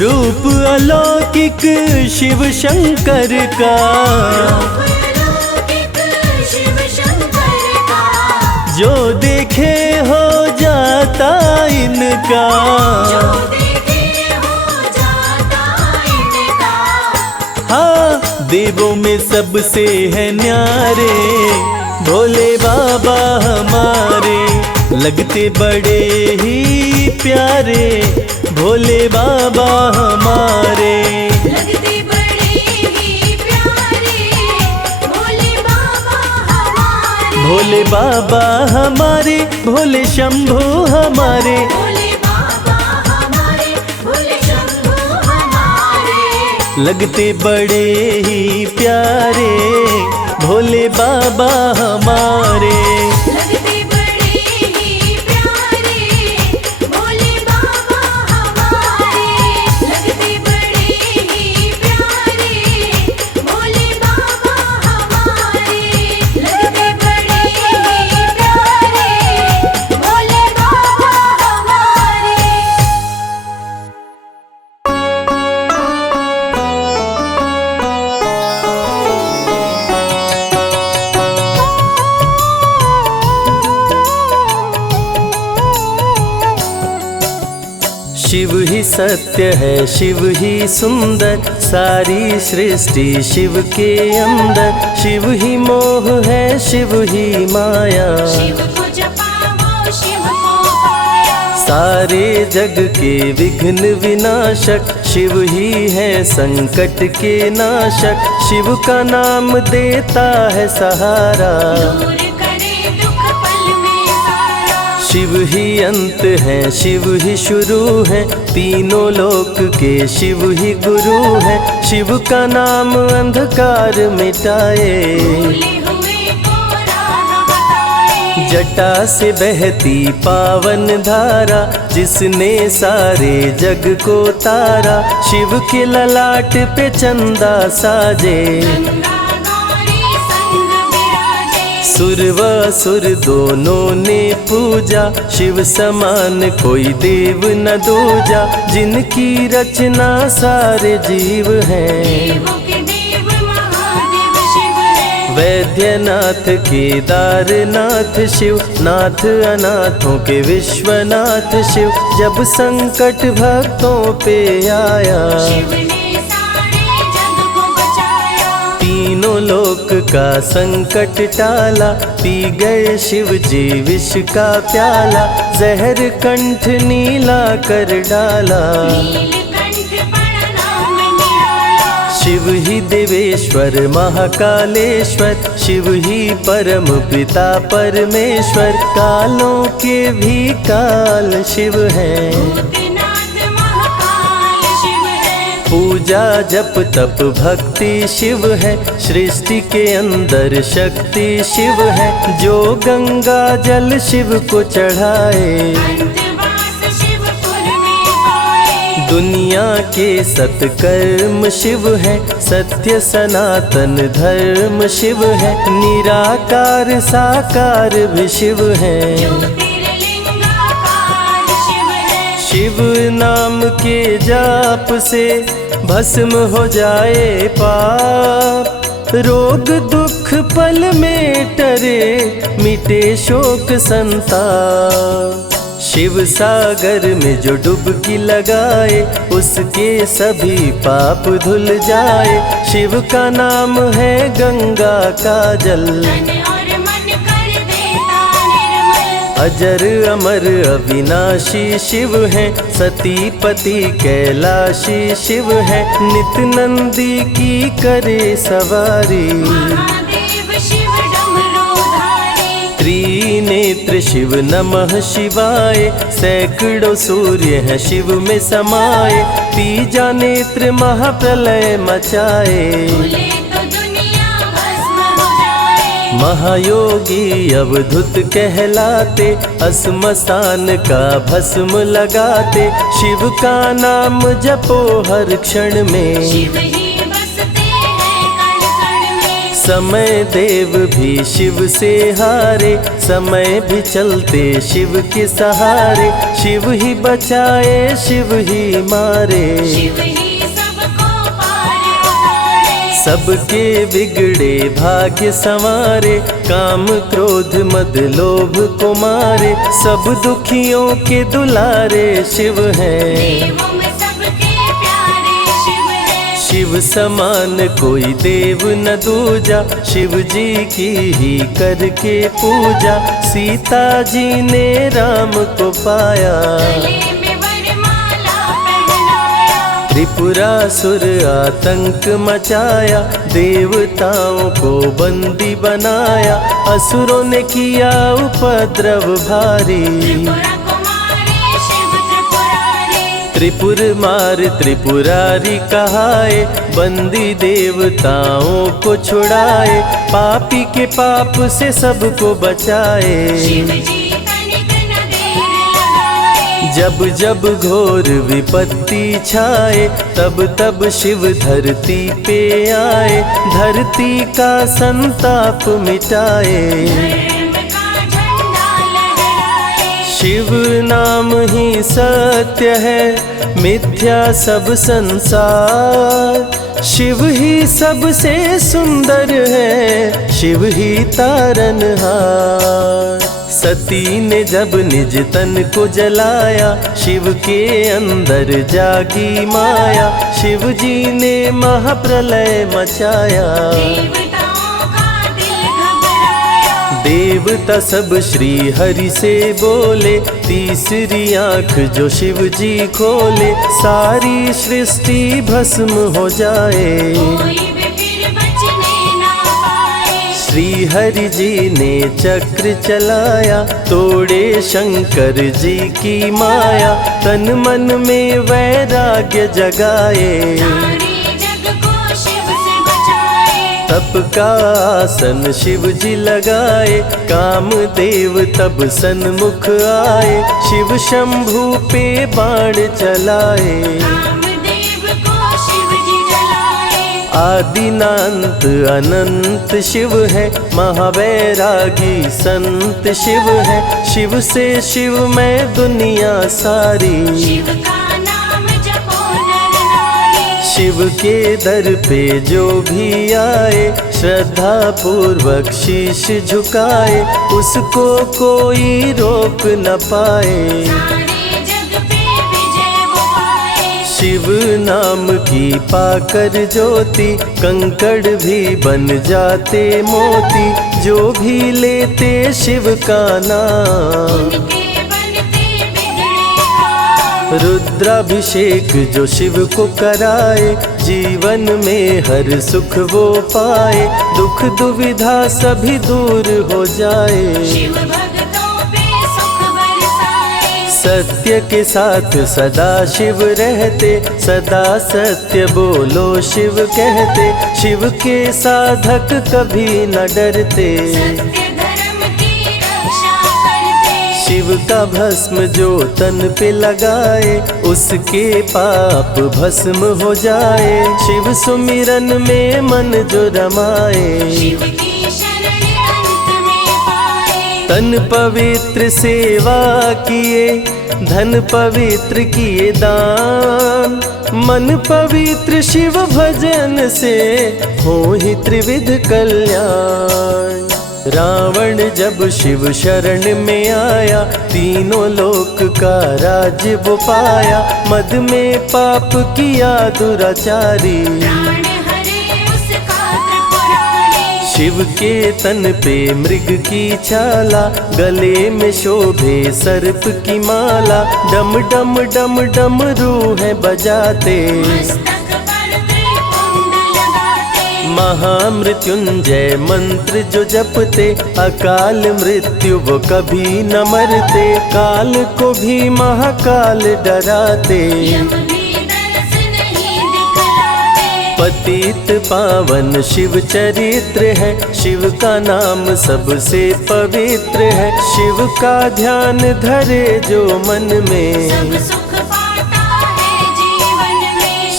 रूप अलौकिक शिव शंकर का, अलौकिक शिव शंकर का, जो देखे हो जाता इनका। जो देखे हो जाता इनका। हाँ, देवों में सबसे है न्यारे भोले बाबा हमारे, लगते बड़े ही प्यारे भोले बाबा हमारे। लगते बड़े ही प्यारे भोले बाबा हमारे। भोले बाबा हमारे, भोले शंभू हमारे, भोले बाबा हमारे, भोले शंभू हमारे। लगते बड़े ही प्यारे भोले बाबा हमारे। लगते बड़े ही प्यारे भोले बाबा हमारे। लगते बड़े ही प्यारे भोले बाबा हमारे। लगते बड़े ही प्यारे भोले बाबा हमारे। शिव ही सत्य है, शिव ही सुंदर, सारी सृष्टि शिव के अंदर। शिव ही मोह है, शिव ही माया, शिव को जपाओ शिव को पाया। सारे जग के विघ्न विनाशक शिव ही है, संकट के नाशक। शिव का नाम देता है सहारा, दूर करे दुख पल में सारा। शिव ही अंत है, शिव ही शुरू है, तीनों लोक के शिव ही गुरु है। शिव का नाम अंधकार मिटाए, भूले हुए को राह बताए। जटा से बहती पावन धारा, जिसने सारे जग को तारा। शिव के ललाट पे चंदा साजे, गंगा गौरी संग विराजे। सुर व असुर दोनों ने पूजा, शिव समान कोई देव न दूजा। जिनकी रचना सारे जीव हैं, देवों के देव महादेव शिव है। वैद्यनाथ केदारनाथ शिव, नाथ अनाथों के विश्वनाथ शिव। जब संकट भक्तों पे आया, शिव ने सारे जग को बचाया। तीनों लोक का संकट टाला, पी गए शिव जी विष का प्याला। जहर कंठ नीला कर डाला, नीलकंठ बड़ा नाम निराला। शिव ही देवेश्वर महाकालेश्वर, शिव ही परम पिता परमेश्वर। कालों के भी काल शिव हैं, भूतनाथ महाकाल शिव है। पूजा जप तप भक्ति शिव है, सृष्टि के अंदर शक्ति शिव है। जो गंगा जल शिव को चढ़ाए, अंतवास शिवपुर में पाए। दुनिया के सत्कर्म शिव है, सत्य सनातन धर्म शिव है। निराकार साकार भी शिव है, ज्योतिर्लिंगाकार शिव है। शिव नाम के जाप से भस्म हो जाए पाप। रोग दुख पल में टरे, मिटे शोक संताप। शिव सागर में जो डुबकी लगाए, उसके सभी पाप धुल जाए। शिव का नाम है गंगा का जल, तन और मन कर देता निर्मल। अजर अमर अविनाशी शिव है, सतीपति कैलाशी शिव है। नित नंदी की करे सवारी, महादेव शिव डमरूधारी। त्रिनेत्र शिव नमः शिवाय। सैकड़ों सूर्य हैं शिव में समाये, तीजा नेत्र महाप्रलय मचाए। भूले तो दुनिया भस्म हो जाए। महायोगी अवधूत कहलाते, अस्मशान का भस्म लगाते। शिव का नाम जपो हर क्षण में, शिव ही बसते हैं कण कण में। समय देव भी शिव से हारे, समय भी चलते शिव के सहारे। शिव ही बचाए शिव ही मारे, शिव ही सबको पार उतारे। सबके बिगड़े भाग्य संवारे, काम क्रोध मद लोभ को मारे। सब दुखियों के दुलारे शिव हैं, देवों में सबके प्यारे शिव है। शिव समान कोई देव न दूजा, शिव जी की ही करके पूजा। सीता जी ने राम को पाया, गले में वरमाला पहनाया। त्रिपुरासुर आतंक मचाया, देवताओं को बंदी बनाया। असुरों ने किया उपद्रव भारी, त्रिपुरा कुमारी शिव त्रिपुरारी। त्रिपुर मार त्रिपुरारी कहाए, बंदी देवताओं को छुड़ाए। पापी के पाप से सबको बचाए, शिव जी तनिक न देर लगाए। जब जब घोर विपत्ति छाए, तब तब शिव धरती पे आए। धरती का संताप मिटाए, धर्म का झंडा लहराए। शिव नाम ही सत्य है, मिथ्या सब संसार। शिव ही सबसे सुंदर है, शिव ही तारनहार। सती ने जब निज तन को जलाया, शिव के अंदर जागी माया। शिव जी ने महाप्रलय मचाया, देवताओं का दिल घबराया। देवता सब श्री हरि से बोले, तीसरी आंख जो शिव जी खोले। सारी सृष्टि भस्म हो जाए, कोई भी फिर बचने ना पाए। श्री हरि जी ने चक्र चलाया, तोड़े शंकर जी की माया। तन मन में वैराग्य जगाए, सारे जग को शिव से बचाए। तप का आसन शिव जी लगाए, कामदेव तब सन्मुख आए। शिव शंभू पे बाण चलाए, कामदेव को शिव जी जलाए। आदिनांत अनंत शिव है, महावैरागी संत शिव है। शिव से शिव में दुनिया सारी, शिव का नाम जपो नर नारी। शिव के दर पे जो भी आए, श्रद्धा पूर्वक शीश झुकाए। उसको कोई रोक न पाए, सारे जग पे विजय वो पाए। शिव नाम की पाकर ज्योति, कंकड़ भी बन जाते मोती। जो भी लेते शिव का नाम, उनके बनते बिगड़े काम। रुद्राभिषेक जो शिव को कराए, जीवन में हर सुख वो पाए। दुख दुविधा सभी दूर हो जाए, शिव भक्तों पे सुख बरसाए। सत्य के साथ सदा शिव रहते। सदा सत्य बोलो शिव कहते, शिव के साधक कभी न डरते। सत्य धर्म की रक्षा करते। शिव का भस्म जो तन पे लगाए, उसके पाप भस्म हो जाए। शिव सुमिरन में मन जो रमाए, शिव की शरण अंत में पाए। तन पवित्र सेवा किए, धन पवित्र किए दान। मन पवित्र शिव भजन से, हो ही त्रिविध कल्याण। रावण जब शिव शरण में आया, तीनों लोक का राज्य वो पाया। मद में पाप किया दुराचारी, प्राण हरे उसका त्रिपुरारी। शिव के तन पे मृग की छाला, गले में शोभे सर्प की माला। डम डम डम डम रूहें बजाते, मस्तक पर त्रिपुंड लगाते। महामृत्युंजय मंत्र जो जपते, अकाल मृत्यु वो कभी न मरते। काल को भी महाकाल डराते, यम भी दरस नहीं दिखलाते। पतित पावन शिव चरित्र है, शिव का नाम सबसे पवित्र है। शिव का ध्यान धरे जो मन सब में, सुख पाता है जीवन में।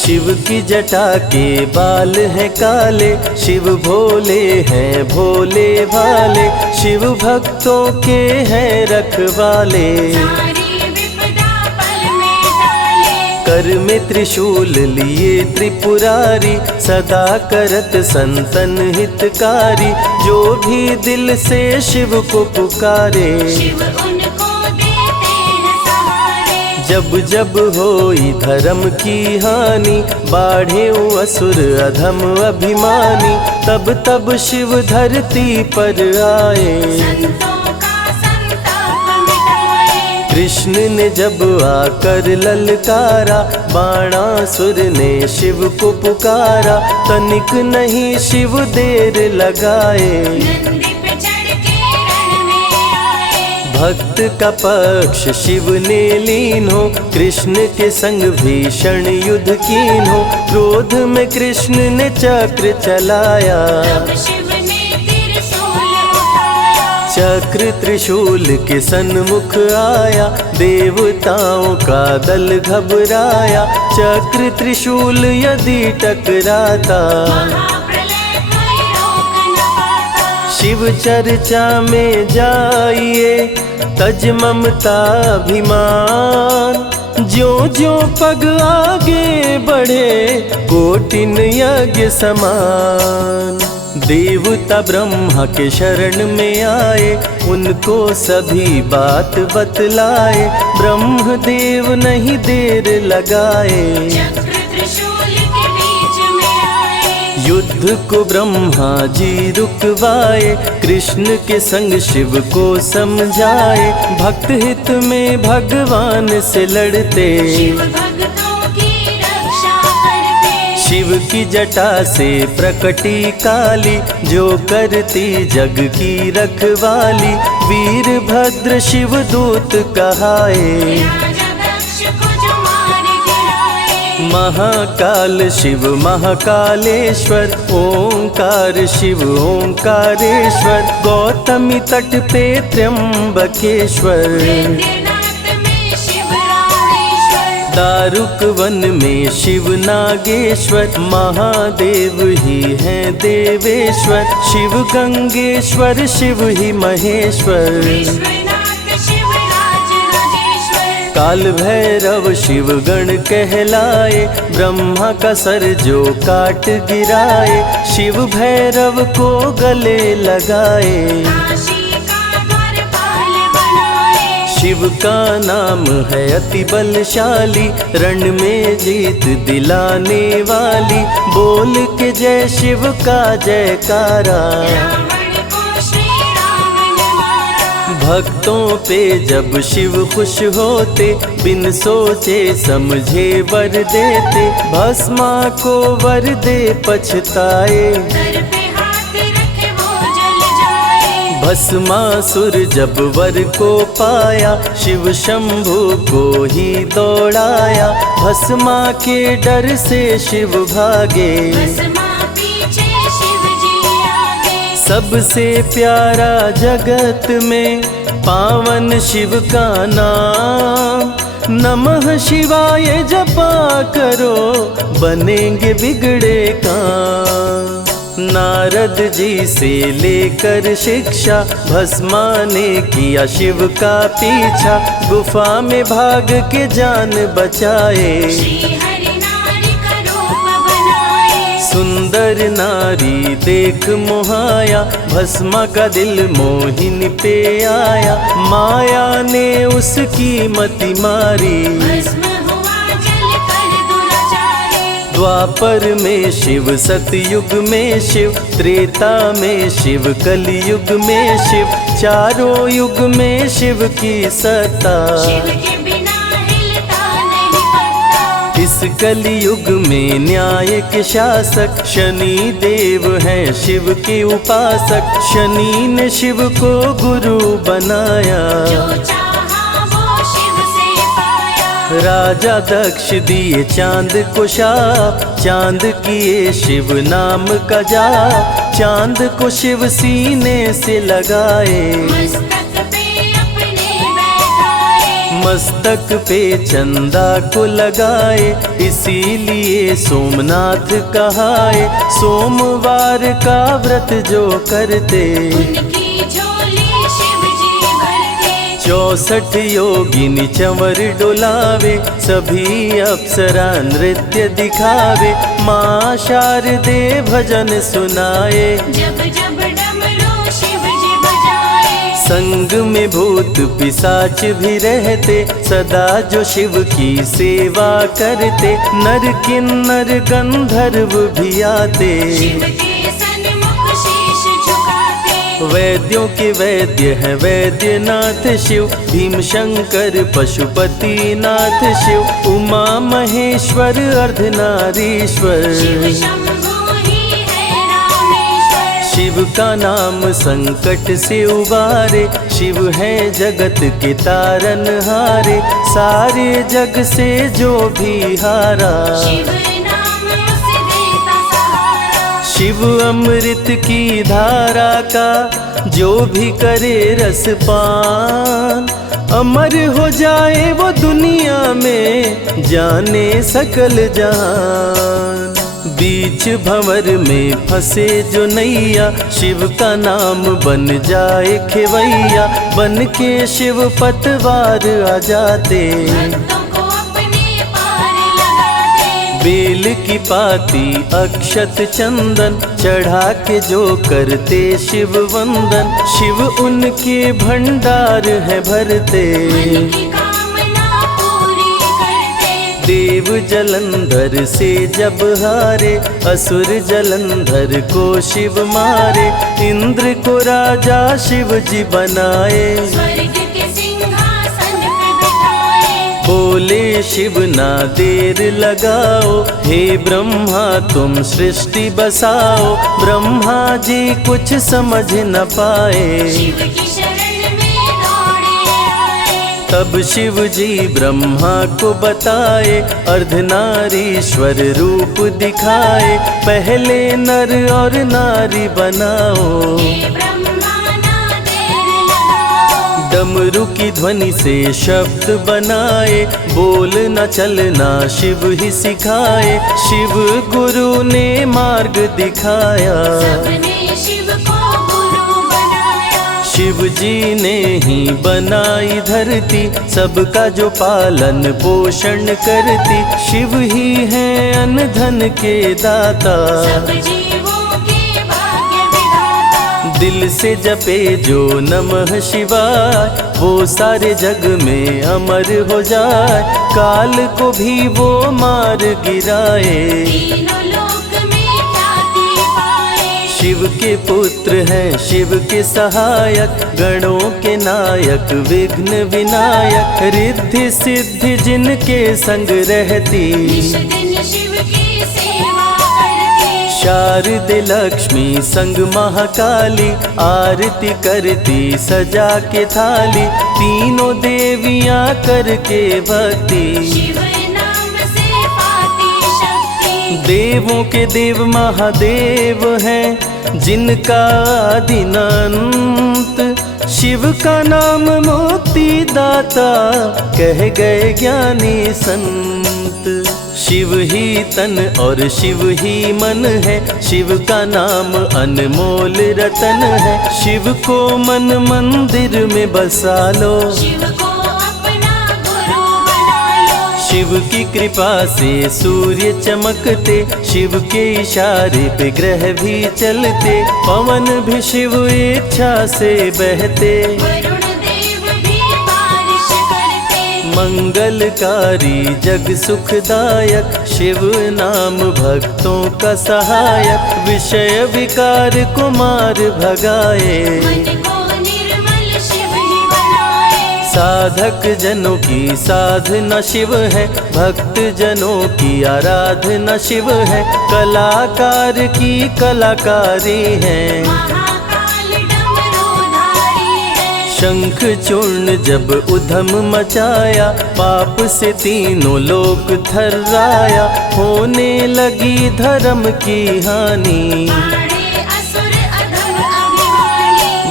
शिव की जटा के बाल हैं काले, शिव भोले हैं भोले भाले, शिव भक्तों के हैं रखवाले। सारी विपदा पल में टाले, कर में त्रिशूल लिए त्रिपुरारी, सदा करत संतन हितकारी, जो भी दिल से शिव को पुकारे। शिव उनको देते हैं सहारे। जब जब होई धर्म की हानि, बाढ़े असुर अधम अभिमानी, तब तब शिव धरती पर आए। संतों का संताप मिटाए, कृष्ण ने जब आकर ललकारा, बाणासुर ने शिव को पुकारा, तनिक नहीं शिव देर लगाए। नंदी पे चढ़ के रण में आए, भक्त का पक्ष शिव ने लीन हो, कृष्ण के संग भीषण युद्ध कीन हो, क्रोध में कृष्ण ने चक्र चलाया। तब शिव ने त्रिशूल उठाया, चक्र त्रिशूल के सन्मुख आया, देवताओं का दल घबराया, चक्र त्रिशूल यदि टकराता, महाप्रलय कोई रोक न पाता। शिव चर्चा में जाइए, तज ममता अभिमान, ज्यों ज्यों पग आगे बढ़े, कोटिन यज्ञ समान। देवता ब्रह्मा के शरण में आए, उनको सभी बात बतलाए, ब्रह्मदेव नहीं देर लगाए। चक्र त्रिशूल के बीच में आए, युद्ध को ब्रह्मा जी रुकवाए, कृष्ण के संग शिव को समझाए, भक्त हित में भगवान से लड़ते, शिव भक्तों की रक्षा करते। शिव की जटा से प्रकटी काली, जो करती जग की रखवाली, वीरभद्र शिव दूत कहाए। राजा दक्ष को जो मार गिराए, महाकाल शिव महाकालेश्वर, ओंकार शिव ओंकारेश्वर, गौतमी तट पे त्र्यंबकेश्वर, वैद्यनाथ में शिव रामेश्वर, दारुक वन में शिव नागेश्वर, महादेव ही हैं देवेश्वर, शिव गंगेश्वर शिव ही महेश्वर, विश्वनाथ शिव राज राजेश्वर, काल भैरव शिव गण कहलाए, ब्रह्मा का सर जो काट गिराए, शिव भैरव को गले लगाए। काशी का द्वारपाल बनाए, शिव का नाम है अति बलशाली, रण में जीत दिलाने वाली, बोल के जय शिव का जयकारा। रावण को श्री राम ने मारा, भक्तों पे जब शिव खुश होते, बिन सोचे समझे वर देते, भस्मा को वर दे पछताए। सर पे हाथ रखे वो जल जाए, भस्मासुर जब वर को पाया, शिव शंभु को ही दौड़ाया, भस्मा के डर से शिव भागे, भस्मा पीछे शिव जी आगे। सबसे प्यारा जगत में पावन शिव का नाम, नमः शिवाय जपा करो, बनेंगे बिगड़े काम। नारद जी से लेकर शिक्षा, भस्मा ने किया शिव का पीछा, गुफा में भाग के जान बचाए। श्री हरि नारी का रूप बनाए, सुंदर नारी देख मोहाया, भस्मा का दिल मोहिनी पे आया, माया ने उसकी मति मारी। भस्म हुआ जल कर दुराचारी, द्वापर में शिव, सतयुग में शिव, त्रेता में शिव, कलयुग में शिव, चारों युग में शिव की सत्ता। शिव के बिना हिलता नहीं पत्ता, इस कलयुग में न्याय के शासक, शनि देव हैं शिव के उपासक, शनि ने शिव को गुरु बनाया। जो चाहा वो शिव से पाया, राजा दक्ष दिए चांद को शाप, चांद किए शिव नाम का जाप, चांद को शिव सीने से लगाए। मस्तक पे अपने बैठाए, मस्तक पे चंदा को लगाए, इसीलिए सोमनाथ कहाए। सोमवार का व्रत जो करते, उनकी झोली शिव जी भरते। 64 योगिनी चंवर डुलावे, सभी अप्सरा नृत्य दिखावे। माँ शारदे भजन सुनाए, जब जब डमरू शिव जी बजाए। संग में भूत पिशाच भी रहते, सदा जो शिव की सेवा करते। नर किन्नर गंधर्व भी आते, शिव के सन्मुख शीश झुकाते। वैद्यों के वैद्य है वैद्यनाथ शिव। भीम शंकर पशुपति नाथ शिव। उमा महेश्वर अर्धनारीश्वर, शिव शंभु ही है रामेश्वर। शिव का नाम संकट से उबारे, शिव है जगत के तारनहारे। सारे जग से जो भी हारा, शिव नाम उसे देता सहारा। शिव अमृत की धारा का जो भी करे रसपान, अमर हो जाए वो दुनिया में जाने सकल जहान। बीच भंवर में फंसे जो नैया, शिव का नाम बन जाए खेवैया। बन के शिव पतवार आ जाते, भक्तों को अपने पार लगाते। बेल की पाती अक्षत चंदन चढ़ा के जो करते शिव वंदन। शिव उनके भंडार है भरते, मन की कामना पूरी करते। देव जलंधर से जब हारे, असुर जलंधर को शिव मारे। इंद्र को राजा शिव जी बनाए, स्वर्ग के सिंहासन पे बिठाए। बोले शिव ना देर लगाओ, हे ब्रह्मा तुम सृष्टि बसाओ। ब्रह्मा जी कुछ समझ न पाए, शिव की शरण में दौड़े आए। तब शिव जी ब्रह्मा को बताए, अर्धनारीश्वर रूप दिखाए। पहले नर और नारी बनाओ, हे ब्रह्मा ना देर लगाओ। डमरू की ध्वनि से शब्द बनाए। बोलना चलना शिव ही सिखाए, शिव गुरु ने मार्ग दिखाया। सबने शिव को गुरु बनाया। शिव जी ने ही बनाई धरती, सबका जो पालन पोषण करती। शिव ही है अन्न धन के दाता, सब जीवों के भाग्य विधाता। दिल से जपे जो नमः शिवाय, वो सारे जग में अमर हो जाए। काल को भी वो मार गिराए, तीनों लोक में ख्याति पाए। शिव के पुत्र हैं शिव के सहायक। गणों के नायक विघ्न विनायक, रिद्धि सिद्धि जिनके संग रहती। निश दिन शिव की सेवा करते। शारदे लक्ष्मी संग महाकाली, आरती करती सजा के थाली। तीनों देवियां करके भक्ति, शिव नाम से पाती शक्ति। देवों के देव महादेव हैं, जिनका आदिनांत। शिव का नाम मुक्ति दाता, कह गए ज्ञानी संत। शिव ही तन और शिव ही मन है, शिव का नाम अनमोल रतन है। शिव को मन मंदिर में बसा लो, शिव को अपना गुरु बना लो। शिव की कृपा से सूर्य चमकते, शिव के इशारे पे ग्रह भी चलते। पवन भी शिव इच्छा से बहते, वरुण देव भी बारिश करते। मंगलकारी जग सुखदायक। शिव नाम भक्तों का सहायक, विषय विकार को मार भगाए। मन को निर्मल शिव ही बनाए। साधक जनों की साधना शिव है, भक्त जनों की आराधना शिव है। कलाकार की कलाकारी है, महाकाल डमरूधारी है। शंख चूर्ण जब उधम मचाया, पाप से तीनों लोक थर्राया। होने लगी धर्म की हानि, बाड़े असुर अधम अभिमानी।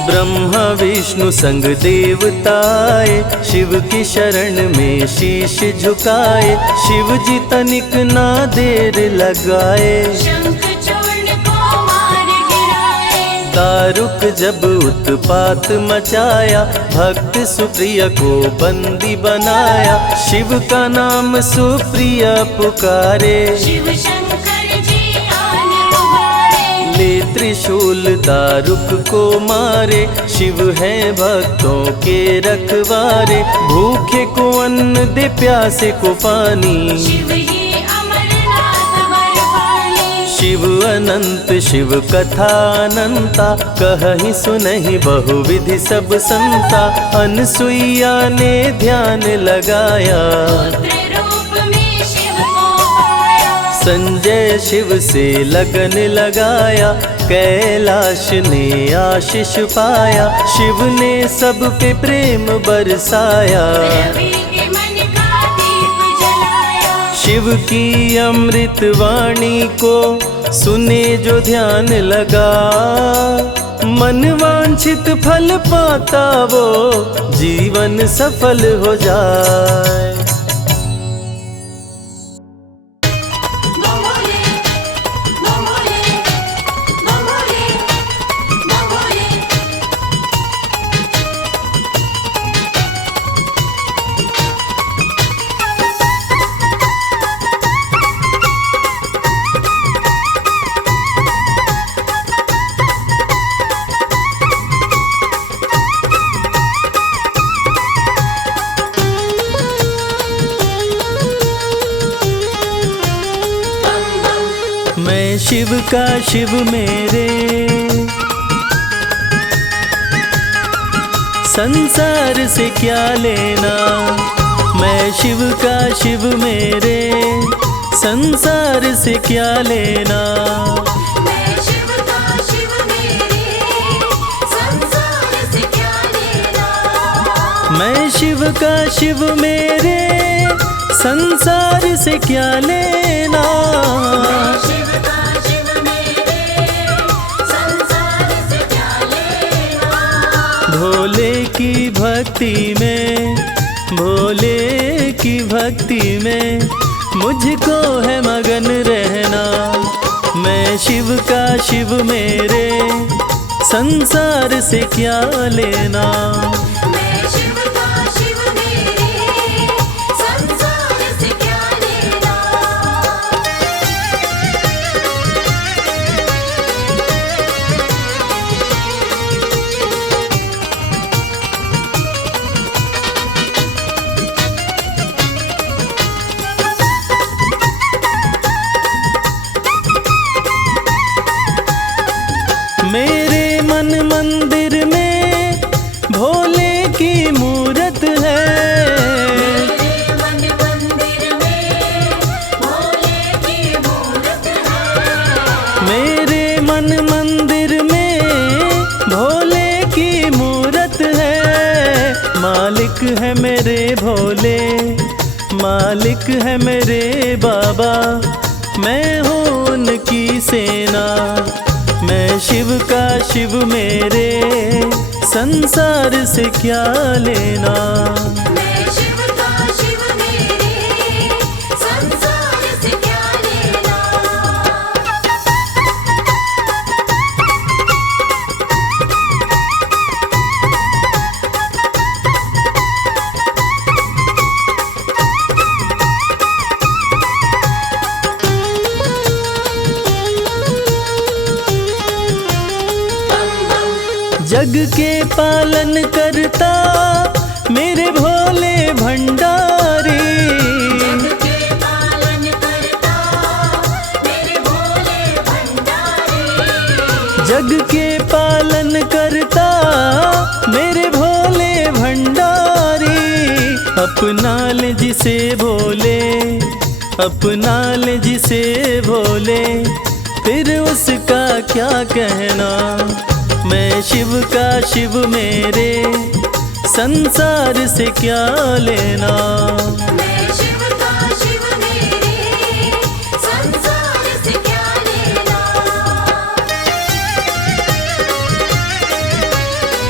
ब्रह्मा विष्णु संग देवताए, शिव की शरण में शीश झुकाए। शिव जी तनिक ना देर लगाए, शंख चूर्ण को मार गिराए। दारुक जब उत्पात मचाया, भक्त सुप्रिया को बंदी बनाया। शिव का नाम सुप्रिया पुकारे, शिव शंकर जी आन उबारे। ले त्रिशूल दारुक को मारे। शिव है भक्तों के रखवारे, भूखे को अन्न दे प्यासे को पानी। शिव ही अमरनाथ बरपाली। शिव अनंत शिव कथा अनंता, कहहि सुनहि बहुविधि सब संता। अनसुईया ने ध्यान लगाया, पुत्र रूप में शिव को पाया। संजय शिव से लगन लगाया। कैलाश ने आशीष पाया, शिव ने सब पे प्रेम बरसाया। रवि के मन का दीप जलाया। शिव की अमृत वाणी को सुने जो ध्यान लगा, मन वांछित फल पाता वो जीवन सफल हो जाए। बंगोले बंगोले बंगोले बंगोले। मैं शिव का शिव मेरे, संसार से क्या लेना। मैं शिव का शिव मेरे, संसार से क्या लेना। मैं शिव का शिव मेरे, संसार से क्या लेना। मैं शिव का शिव मेरे, संसार से क्या लेना। शिव का शिव मेरे, संसार से क्या लेना। भोले की भक्ति में, भोले की भक्ति में मुझको है मगन रहना। मैं शिव का शिव मेरे, संसार से क्या लेना। मैं शिव का शिव मेरे, संसार से क्या लेना। मेरे मन मंदिर में भोले की मूरत है। मेरे मन मंदिर में भोले की मूरत है। मेरे मन मंदिर में भोले की मूरत है। मालिक है मेरे भोले, मालिक है मेरे बाबा। मैं हूँ उनकी सेना। मैं शिव का शिव मेरे, संसार से क्या लेना। मैं शिव का शिव मेरे, संसार से क्या लेना। जग के पालन करता मेरे भोले भंडारी। जग के पालन करता मेरे भोले भंडारी। जग के पालन करता मेरे भोले भंडारी। अपना ले जिसे भोले, अपना ले जिसे भोले, फिर उसका क्या कहना। मैं शिव का शिव मेरे, संसार से क्या लेना। मैं शिव का शिव मेरे, संसार से क्या लेना।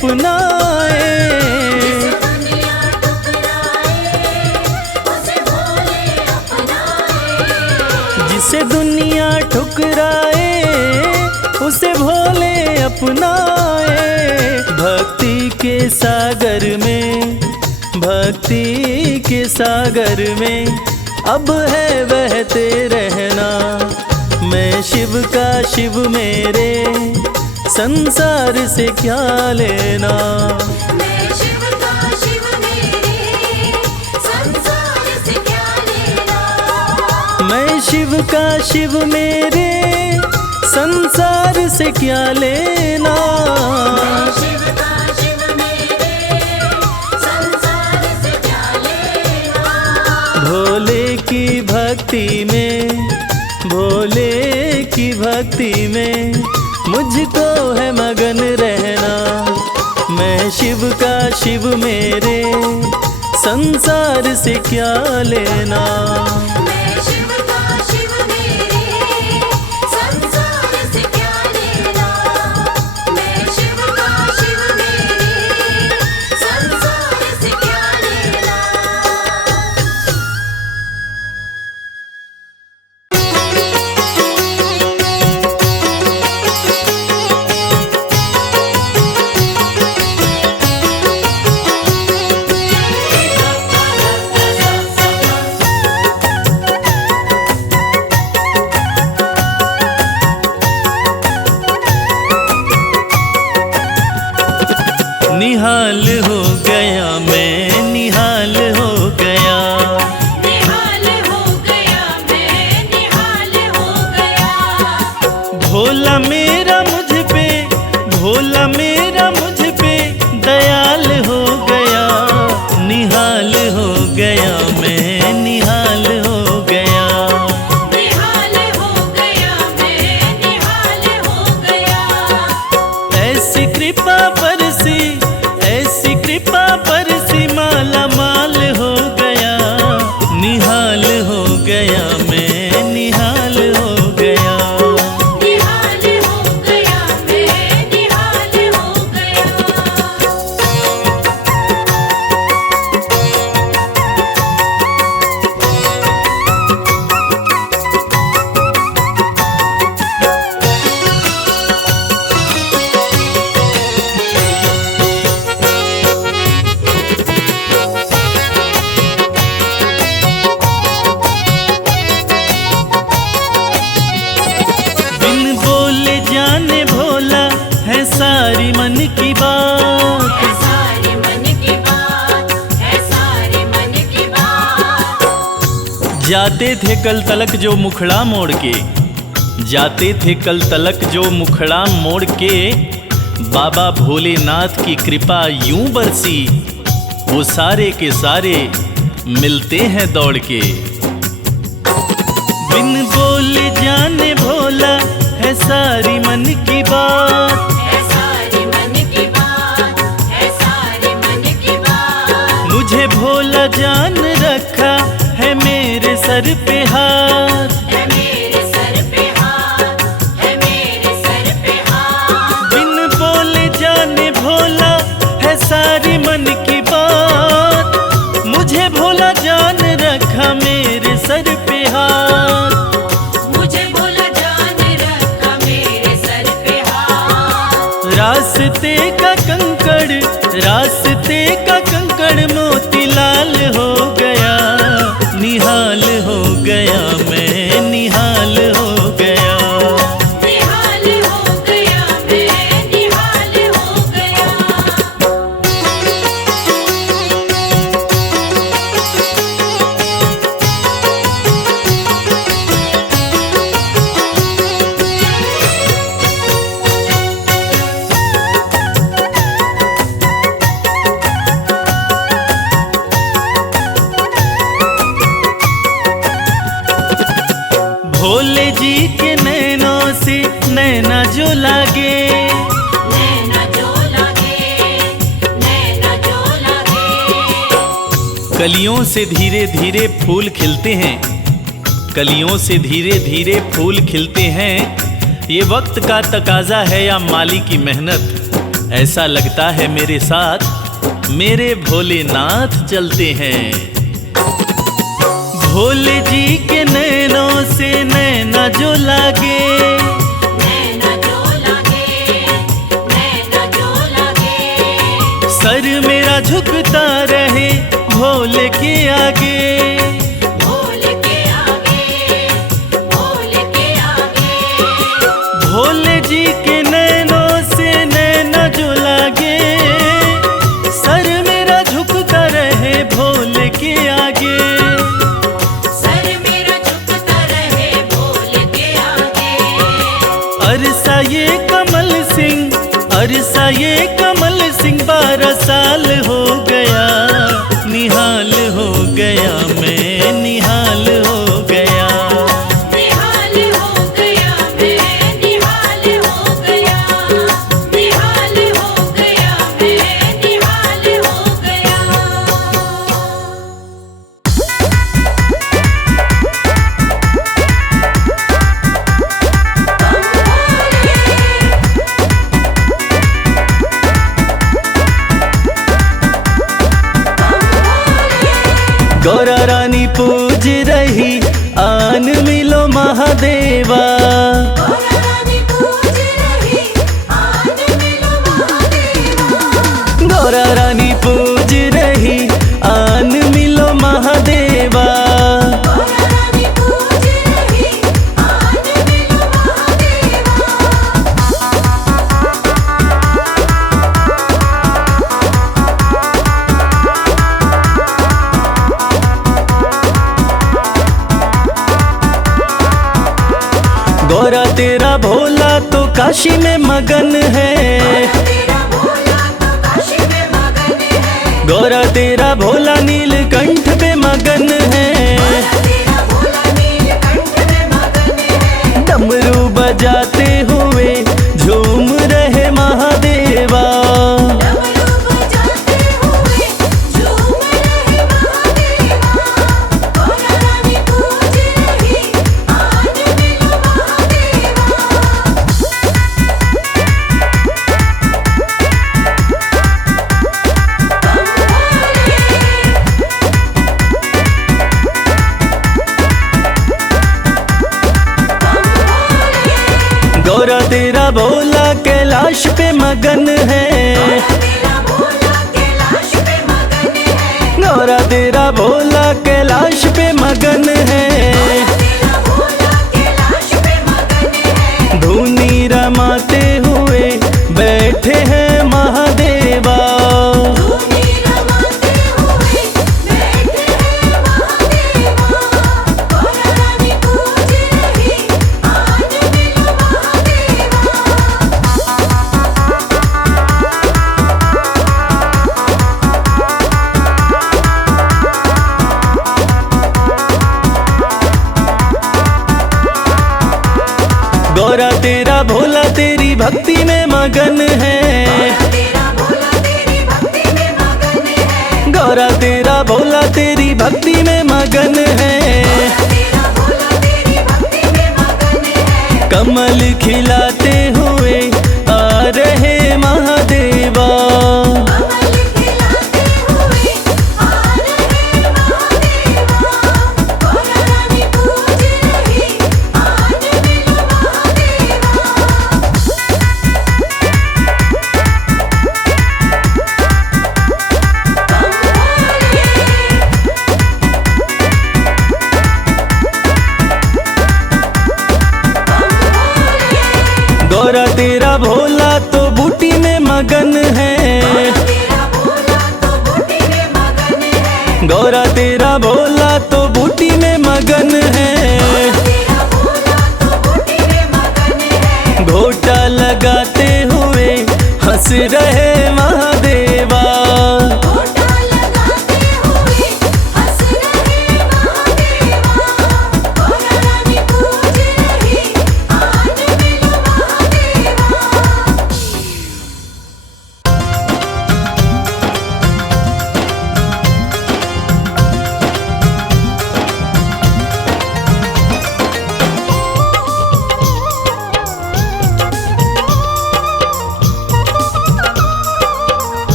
अपनाए। जिसे दुनिया ठुकराए उसे भोले अपनाए। भक्ति के सागर में, भक्ति के सागर में अब है बहते रहना। मैं शिव का शिव मेरे संसार से क्या लेना। मैं शिव का शिव मेरे संसार से क्या लेना। मैं शिव का शिव मेरे संसार से क्या लेना। मैं शिव का शिव मेरे संसार से क्या लेना। भोले की भक्ति में, भोले की भक्ति में मुझको है मगन रहना। मैं शिव का शिव मेरे संसार से क्या लेना। मैं शिव का शिव मेरे संसार से क्या लेना। मैं शिव का शिव मेरे संसार से क्या लेना। निहाल हो गया मैं, निहाल हो गया। निहाल हो गया मैं, निहाल हो गया। भोला मेरा मुझ पे, भोला मेरा मुझ पे दयाल हो गया। निहाल हो गया मैं, निहाल हो गया। निहाल हो गया मैं, निहाल हो गया। ऐसी कृपा बरसी, ऐसी कृपा बरसी माला माल हो गया। निहाल हो गया मैं, निहाल हो गया। निहाल हो गया मैं, निहाल हो गया। बिन बोले जाने भोला है सारी मन की बात। है सारी मन की बात, है सारी मन की बात। जाते थे कल तलक जो मुखड़ा मोड़ के, जाते थे कल तलक जो मुखड़ा मोड़ के। बाबा भोलेनाथ की कृपा यूं बरसी, वो सारे के सारे मिलते हैं दौड़ के। बिन बोले जाने भोला है सारी मन की बात। है सारी मन की बात, है सारी मन की बात। मुझे भोला जान रखा है मेरे सर पे हाथ। है मेरे सर पे हाथ, है मेरे सर पे हाथ। बिन बोले जाने भोला है सारी मन की बात। मुझे भोला जान रखा मेरे सर पे हाथ। मुझे भोला जान रखा मेरे सर पे हाथ। रास्ते का कंकड़, रास्ते का कंकड़ मोतीलाल हो गया। निहाल हो गया मैं, निहाल हो गया। निहाल हो गया मैं, निहाल हो गया। भोले जी के नैनों से नैना जो लागे। नैना जो लागे, नैना जो लागे। कलियों से धीरे धीरे फूल खिलते हैं, कलियों से धीरे धीरे फूल खिलते हैं। ये वक्त का तकाजा है या माली की मेहनत, ऐसा लगता है मेरे साथ मेरे भोलेनाथ चलते हैं। भोले जी के नैनों से नैना जो लागे, नैना जो लागे, नैना जो लागे। सर मेरा झुकता रहे भोले के आगे, भोले के आगे, भोले के आगे। भोले जी के नैनों से नैना जो लागे, सर मेरा झुकता रहे भोले के आगे। सर मेरा झुकता रहे भोले के आगे। अरसा ये कमल सिंह, अरसा ये कमल सिंह 12 साल हो गया, निहाल हो गया मैं, निहाल हो गया। निहाल हो गया मैं, निहाल हो गया। निहाल हो गया मैं, निहाल हो गया। गौरा रानी पूज रही आन मिलो महादेवा, गौरा रानी पूज रही आन मिलो महादेवा। गौरा रानी पूज रही आन मिलो महादेवा। गौरा रानी पूज रही आन मिलो महादेवा। गौरा तेरा भोला तो काशी में मगन है, तेरा भोला तो काशी में मगन है। गौरा तेरा भोला नीलकंठ पे मगन है। तेरा भोला नीलकंठ में मगन है। डमरू बजाते हुए झूम रहे महादेवा। डमरू बजाते हुए झूम रहे महादेवा। गौरा रानी पूज रही आन मिलो महादेवा। गौरा तेरा भोला कैलाश पे मगन है, तेरा भोला कैलाश पे मगन है। गौरा तेरा भोला कैलाश पे मगन है। तेरा भोला कैलाश पे मगन है। धुनी रमाते हुए बैठे हैं महादेवा। धूनी रमाते हुए बैठे हैं महादेवा। गौरा रानी पूज रही आन मिलो महादेवा। गौरा तेरा भोला तेरी भक्ति में मगन है, तेरा भोला तेरी भक्ति में मगन है। गौरा तेरा भोला तेरी भक्ति में मगन है। तेरा भोला तेरी भक्ति में मगन है। कमल खिलाते हुए आ रहे महादेवा। कमल खिलाते हुए आ रहे महादेवा। गौरा रानी पूज रही आन मिलो महादेवा। गौरा तेरा भोला तो बूटी में मगन है, तेरा भोला तो बूटी में मगन है। गौरा तेरा भोला तो बूटी में मगन है। तेरा भोला तो बूटी में मगन है। घोटा लगाते हुए हंस रहे महादेवा। घोटा लगाते हुए हंस रहे महादेवा। गौरा रानी पूज रही आन मिलो महादेवा।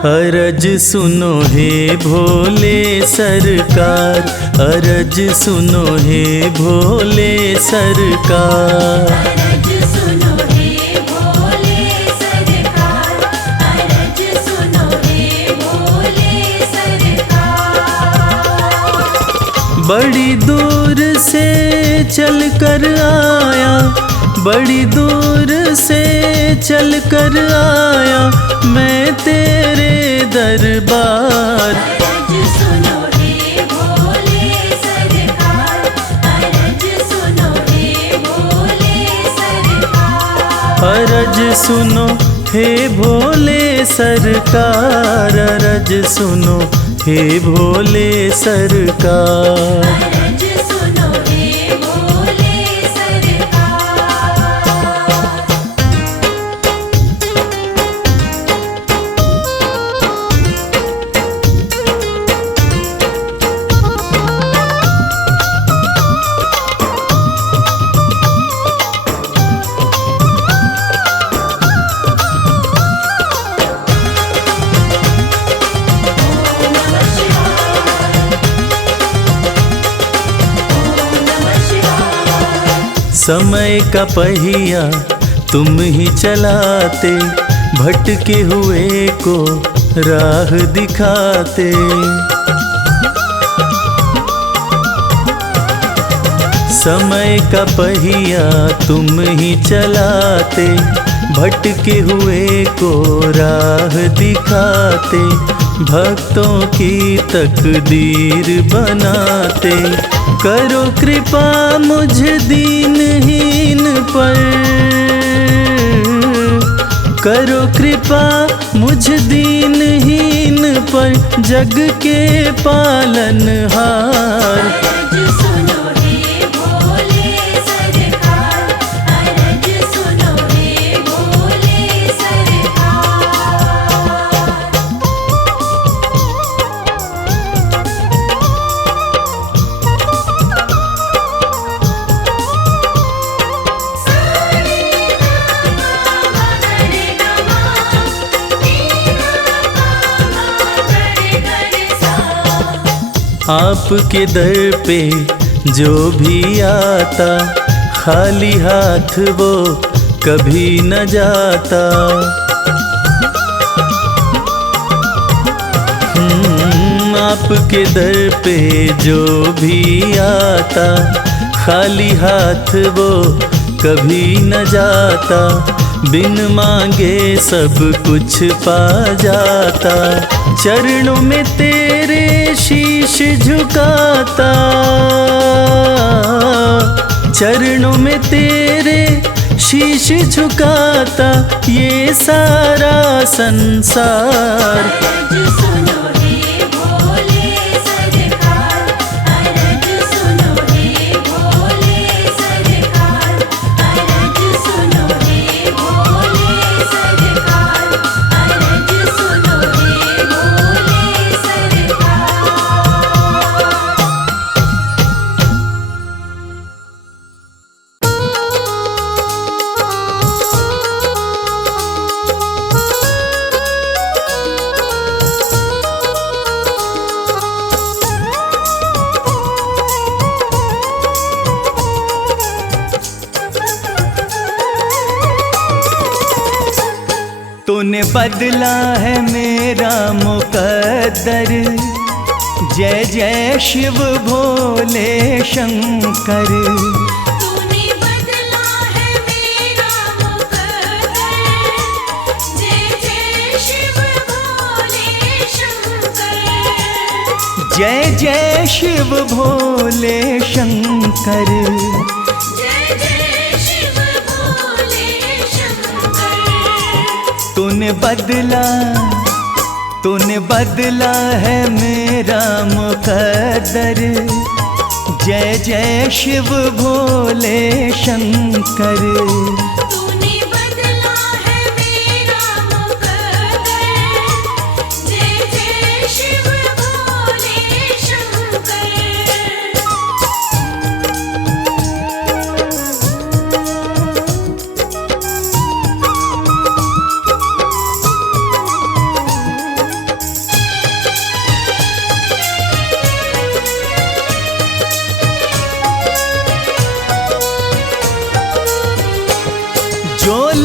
अरज सुनो हे भोले सरकार, अरज सुनो हे भोले सरकार। अरज सुनो हे भोले सरकार, अरज सुनो हे भोले सरकार। बड़ी दूर से चल कर आया, बड़ी दूर से चल कर आया मैं तेरे दरबार। अरज सुनो हे भोले सरकार, अरज सुनो हे भोले सरकार। अरज सुनो हे भोले सरकार, अरज सुनो हे भोले सरकार। अरज सुनो हे भोले सरकार। समय का पहिया तुम ही चलाते, भटके हुए को राह दिखाते। समय का पहिया तुम ही चलाते, भटके हुए को राह दिखाते। भक्तों की तकदीर बनाते, करो कृपा मुझ दीनहीन पर, करो कृपा मुझ दीनहीन पर, जग के पालनहार। अरज सुनो हे भोले सरकार, अरज सुनो हे भोले सरकार। आपके दर पे जो भी आता, खाली हाथ वो कभी न जाता। आपके दर पे जो भी आता, खाली हाथ वो कभी न जाता। बिन मांगे सब कुछ पा जाता, चरणों में तेरे शीश झुकाता, चरणों में तेरे शीश झुकाता ये सारा संसार। अरज सुनो हे भोले सरकार, अरज सुनो हे भोले सरकार, अरज सुनो हे भोले सरकार, अरज सुनो हे भोले सरकार। तूने बदला है मेरा मुकद्दर, जय जय शिव भोले शंकर। तूने बदला है मेरा मुकद्दर, जय जय शिव भोले शंकर। जय जय शिव भोले शंकर। जय जय शिव भोले शंकर। तूने बदला है मेरा मुकद्दर, जय जय शिव भोले शंकर। तूने बदला है मेरा मुकद्दर, जय जय शिव भोले शंकर।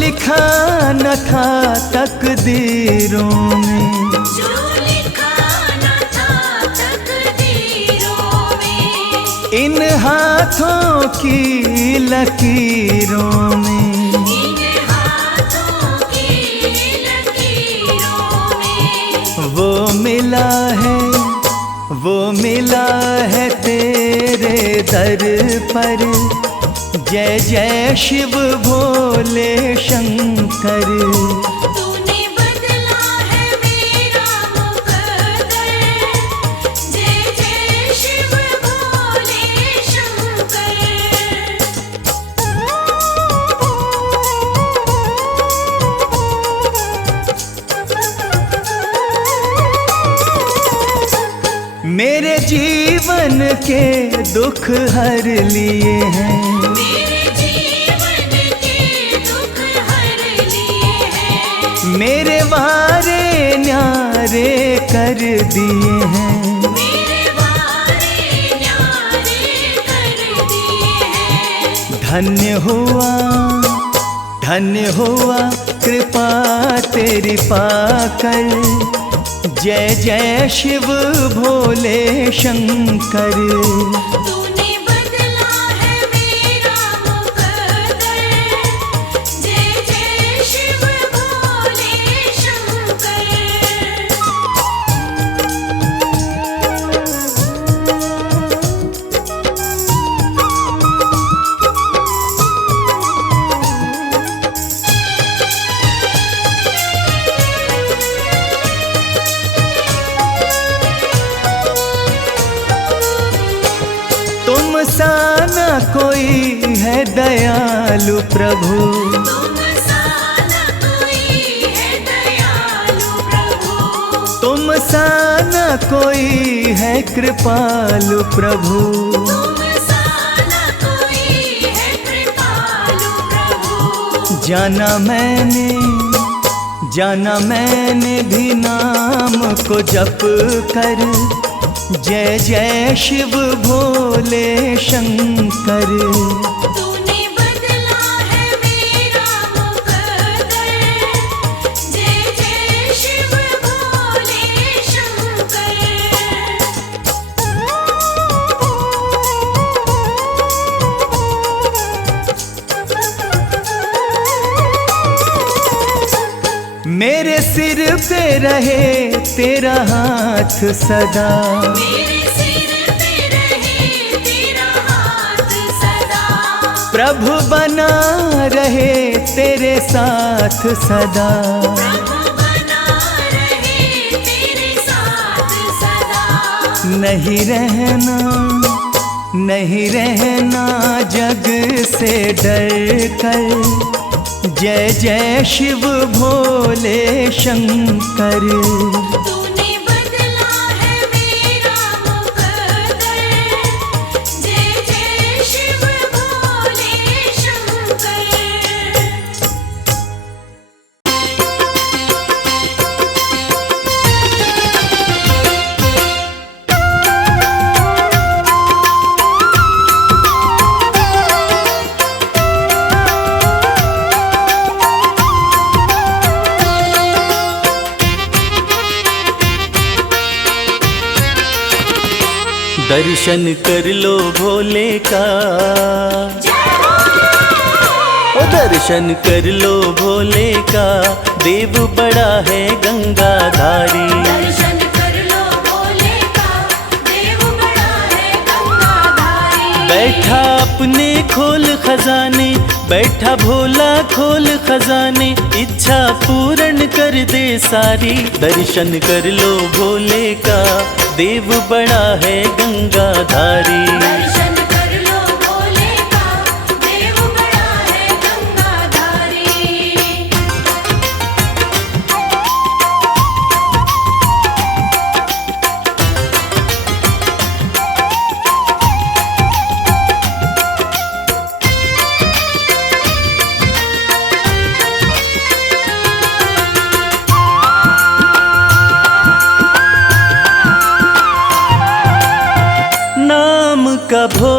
लिखा न था तकदीरों में, जो लिखा न था तकदीरों में, इन हाथों की लकीरों में, इन हाथों की लकीरों में, वो मिला है, वो मिला है तेरे दर पर। जय जय शिव भोले शंकर। तूने बदला है मेरा मुकद्दर, जय जय शिव भोले शंकर। मेरे जीवन के दुख हर लिए हैं, मेरे जीवन के दुख हर लिए हैं, मेरे वारे न्यारे कर दिए हैं। मेरे वारे न्यारे कर दिए हैं। धन्य हुआ कृपा तेरी पाकर। जय जय शिव भोले शंकर। तूने बदला है मेरा मुकद्दर, जय जय शिव भोले शंकर। तुम सा न कोई है दयालु प्रभु, तुम सा न कोई है दयालु प्रभु, तुम सा न कोई है कृपालु प्रभु। तुम सा न कोई है कृपालु प्रभु। जाना मैंने भी नाम को जप कर। जय जय शिव भोले शंकर। तूने बदला है मेरा मुकद्दर, जय जय शिव भोले शंकर। मेरे सिर पे रहे तेरा हाथ सदा, मेरे सिर पे रहे तेरा हाथ सदा, प्रभु बना रहे तेरे साथ सदा। प्रभु बना रहे तेरे साथ सदा। नहीं रहना जग से डर कर। जय जय शिव भोले शंकर। तूने बदला है मेरा मुकद्दर, जय जय शिव भोले शंकर। दर्शन कर लो भोले का, ओ दर्शन कर लो भोले का, देव बड़ा है गंगाधारी। दर्शन कर लो भोले का, देव बड़ा है गंगाधारी। बैठा अपने खोल खजाने, बैठा भोला खोल खजाने, इच्छा पूर्ण कर दे सारी। दर्शन कर लो भोले का, देव बड़ा है गंगाधारी। दर्शन कर लो भोले का, देव बड़ा है गंगाधारी। नाम का भोला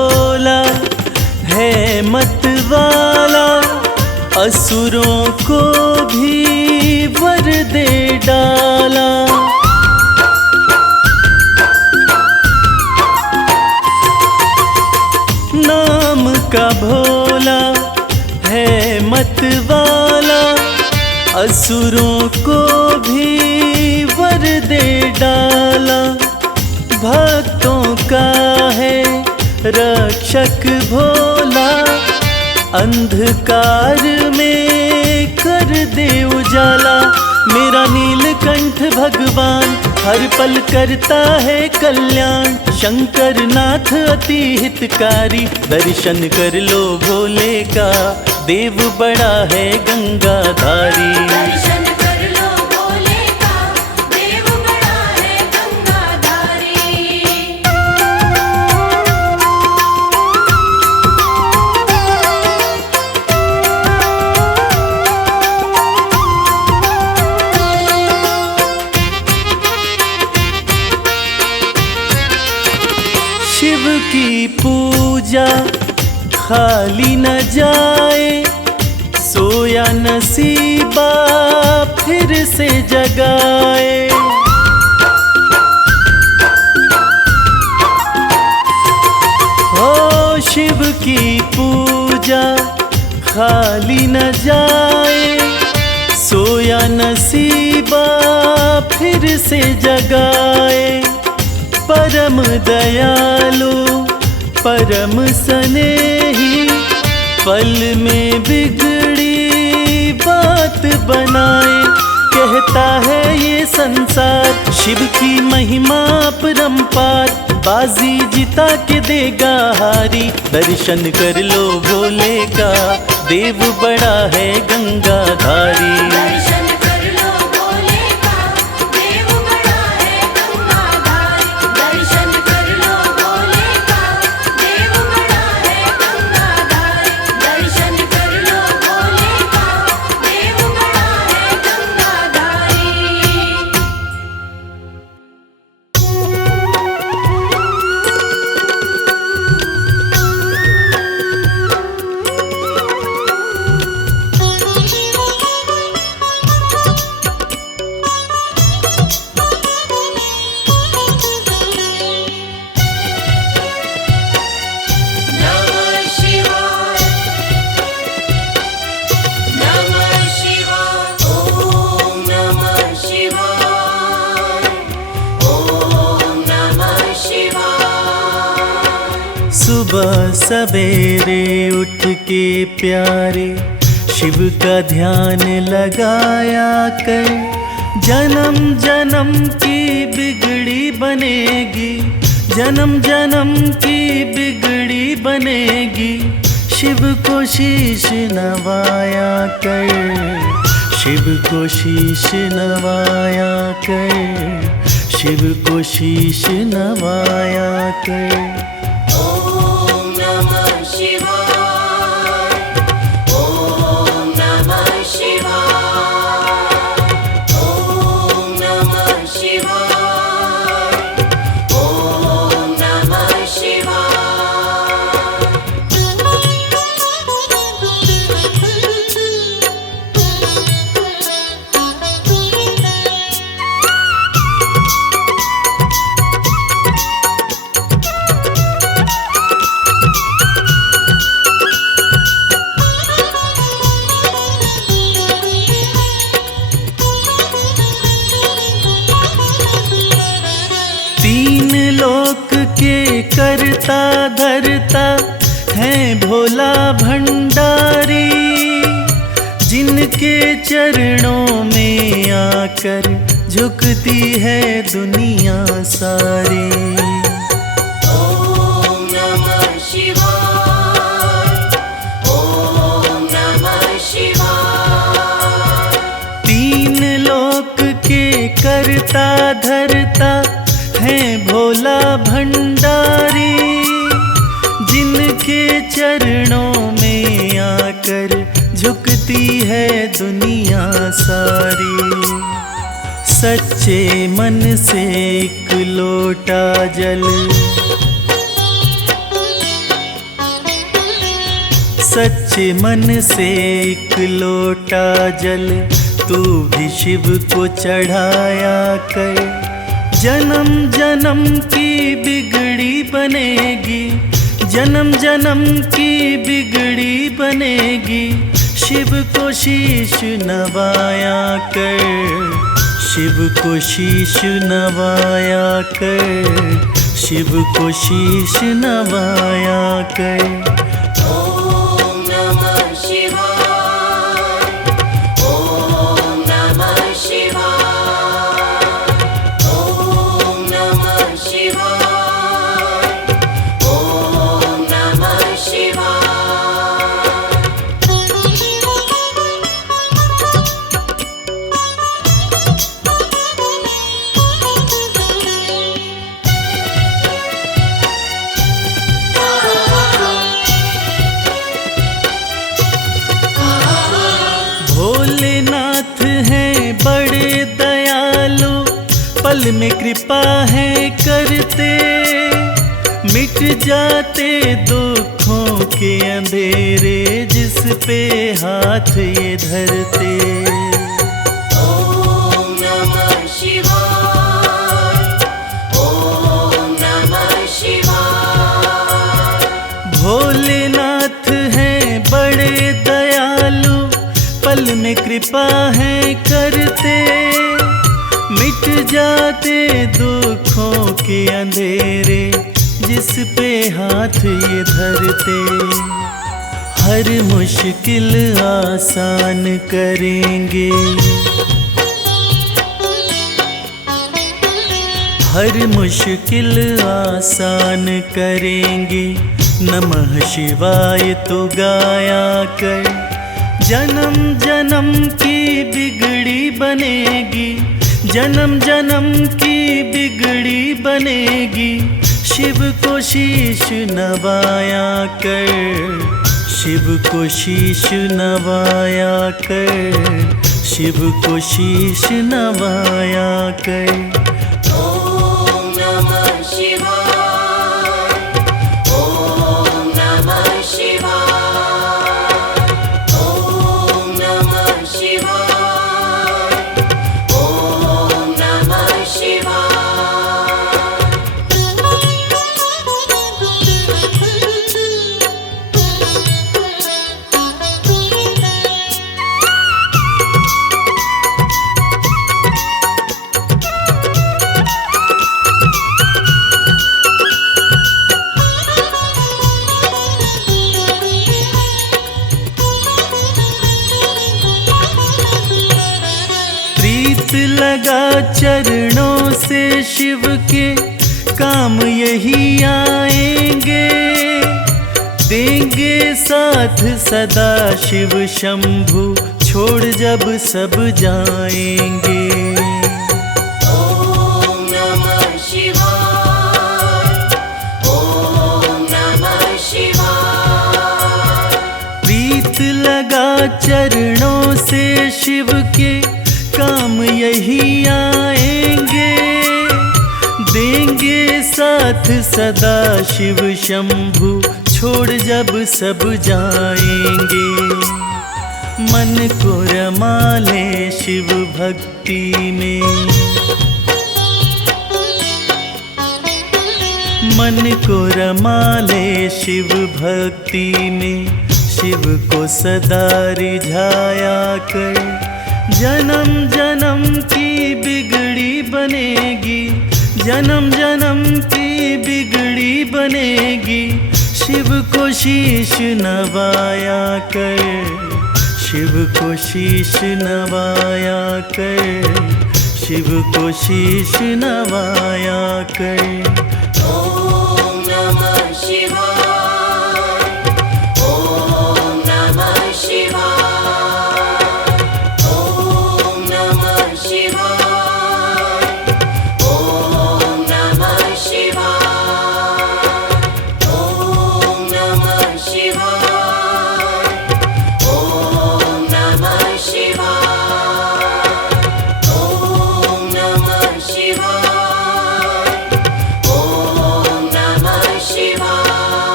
असुरों को भी वर दे डाला। नाम का भोला है मत वाला, असुरों को भी वर दे डाला। भक्तों का है रक्षक भोला, अंधकार में कर दे उजाला। मेरा नीलकंठ भगवान हर पल करता है कल्याण। शंकर नाथ अति हितकारी, दर्शन कर लो भोले का, देव बड़ा है गंगाधारी। दर्शन कर लो भोले का, देव बड़ा है गंगाधारी। शिव की पूजा खाली न जाए, सोया नसीबा फिर से जगाए। हो शिव की पूजा खाली न जाए, सोया नसीबा फिर से जगाए। परम दयालु परम स्नेही, पल में बिगड़ी बात बनाए। कहता है ये संसार शिव की महिमा परम्पार, बाजी जिता के देगा हारी। दर्शन कर लो भोले का, देव बड़ा है गंगाधारी। दर्शन कर लो भोले का, देव बड़ा है गंगाधारी। दर्शन कर लो भोले का, देव बड़ा है गंगाधारी। दर्शन कर लो भोले का, देव बड़ा है गंगाधारी। नमः शिवाय, नमः शिवाय, ओम नमः शिवाय, ओम नमः शिवाय। सुबह सवेरे उठ के प्यारे शिव का ध्यान लगाया कर, जन्म जन्म की बिगड़ी बनेगी, जन्म जन्म की बिगड़ी बनेगी। शिव को शीश नवाया कर, शिव को शीश नवाया कर, शिव को शीश नवाया कर। ओम नमः शिवाय, ओम नमः शिवाय, ओम नमः शिवाय, ओम नमः शिवाय। तीन लोक के करता धरता है भोला भंडारी, जिनके चरणों में आकर झुकती है दुनिया सारी। ओम नमः शिवाय, ओम नमः शिवाय। तीन लोक के करता धरता है भोला भंडारी, जिनके चरणों में आकर झुकती है दुनिया सारी। सच्चे मन से एक लोटा जल, सच्चे मन से एक लोटा जल तू भी शिव को चढ़ाया कर। जन्म जन्म की बिगड़ी बनेगी, जन्म जन्म की बिगड़ी बनेगी। शिव को शीश नवाया कर, शिव को शीश नवाया कर, शिव को शीश नवाया कर। ओम नमः शिवाय, ओम नमः शिवाय, ओम नमः शिवाय, ओम नमः शिवाय। भोलेनाथ हैं बड़े दयालु, पल में कृपा है करते। मिट जाते दुखों के अंधेरे, जिस पे हाथ ये धरते। ओम नमः शिवाय, ओम नमः शिवाय। भोलेनाथ हैं बड़े दयालु, पल में कृपा है करते। मिट जाते दुखों के अंधेरे, जिस पे हाथ ये धरते। हर मुश्किल आसान करेंगे, हर मुश्किल आसान करेंगे। नमः शिवाय तो गाया कर। जन्म जन्म की बिगड़ी बनेगी, जन्म जन्म की बिगड़ी बनेगी। शिव को शीश नवाया कर, शिव को शीश नवाया कर, शिव को शीश नवाया कर। ओम नमः शिवाय, ओम नमः शिवाय, ओम नमः शिवाय, ओम नमः शिवाय। प्रीत लगा चरणों से शिव के, काम यही आएंगे। देंगे साथ सदा शिव शंभु, छोड़ जब सब जाएंगे। ओम नमः शिवाय, ओम नमः शिवाय। प्रीत लगा चरणों से शिव के, काम यही आएंगे। देंगे साथ सदा शिव शंभु, छोड़ जब सब जाएंगे। मन को रमा ले शिव भक्ति में, मन को रमा ले शिव भक्ति में। शिव को सदा रिझाया कर। जन्म जन्म की बिगड़ी बनेगी, जन्म जन्म की बिगड़ी बनेगी। शिव को शीश नवाया कर, शिव को शीश नवाया कर, शिव को शीश नवाया कर। ओम नमः शिवाय, ओम नमः शिवाय, ओम नमः शिवाय, ओम नमः शिवाय, ओम नमः शिवाय, ओम नमः शिवाय, ओम नमः शिवाय, ओम नमः शिवाय।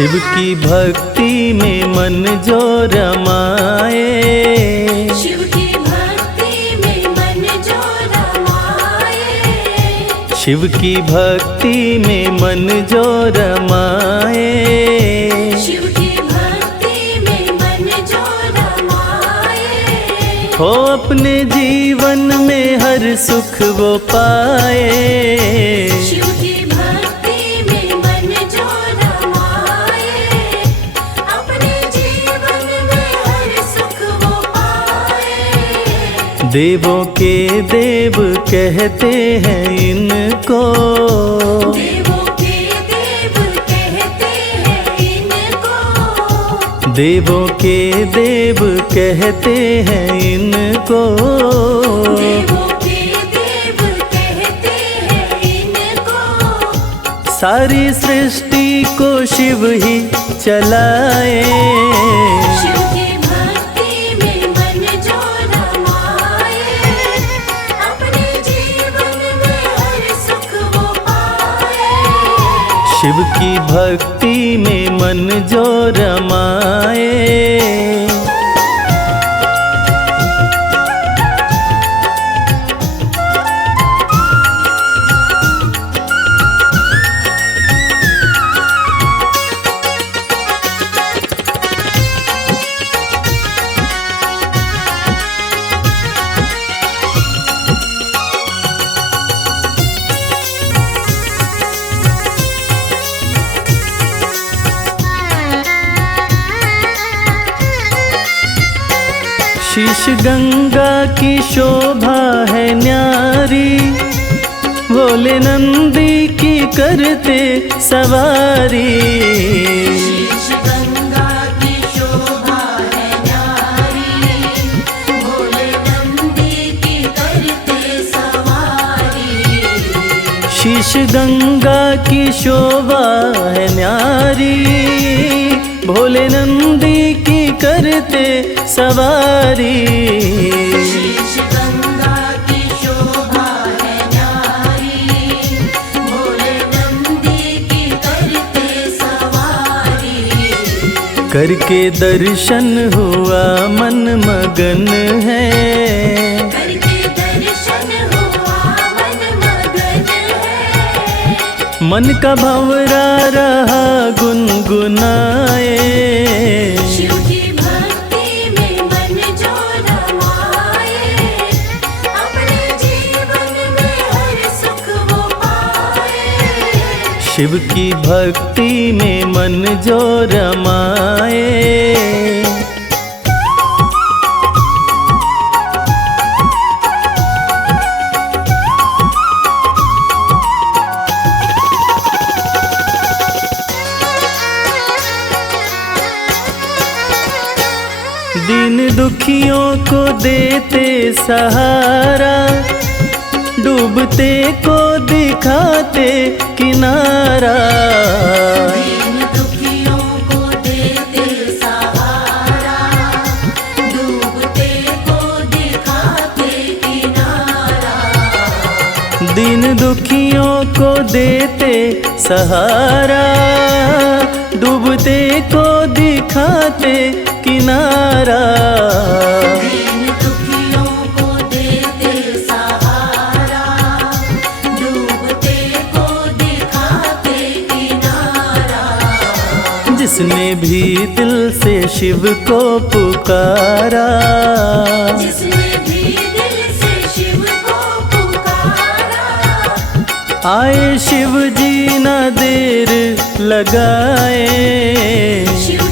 शिव की भक्ति में मन जो रमाए, शिव की भक्ति में मन जो रमाए, शिव की भक्ति में मन जो रमाए, शिव की भक्ति में मन जो रमाए, हो अपने जीवन में हर सुख वो पाए। शिव की भक्ति में मन जो रमाए, अपने जीवन में हर सुख वो पाए। देवों के देव कहते हैं इनको, देवों के देव कहते हैं इनको, देवों के देव कहते हैं इनको, देवों के देव कहते हैं इनको, सारी सृष्टि को शिव ही चलाए। शिव की भक्ति में मन जो रमाए, अपने जीवन में हर सुख वो पाए। शिव की भक्ति में मन जो रमाए। शीश गंगा की शोभा है न्यारी, भोले नंदी की करते सवारी। शीश गंगा की शोभा है न्यारी, भोले नंदी की करते सवारी। शीश गंगा की शोभा है न्यारी, भोले नंदी की करते सवारी। शीश गंगा की शोभा है न्यारी, भोले नंदी की करते सवारी। करके दर्शन हुआ मन मगन है, करके दर्शन हुआ मन मगन है। मन का भंवरा रहा गुनगुनाए। शिव की भक्ति में मन जो रमाए, अपने जीवन में हर सुख वो पाए। शिव की भक्ति में मन जो रमाए। दीन दुखियों को देते सहारा, डूबते को दिखाते किनारा। दीन दुखियों को देते सहारा, डूबते को दिखाते किनारा। दीन दुखियों को देते सहारा, डूबते को दिखाते किनारा। दीन दुखियों को देते सहारा, डूबते को दिखाते किनारा। जिसने भी दिल से शिव को पुकारा, जिसने भी दिल से शिव को पुकारा, आए शिव जी ना देर लगाए। शिव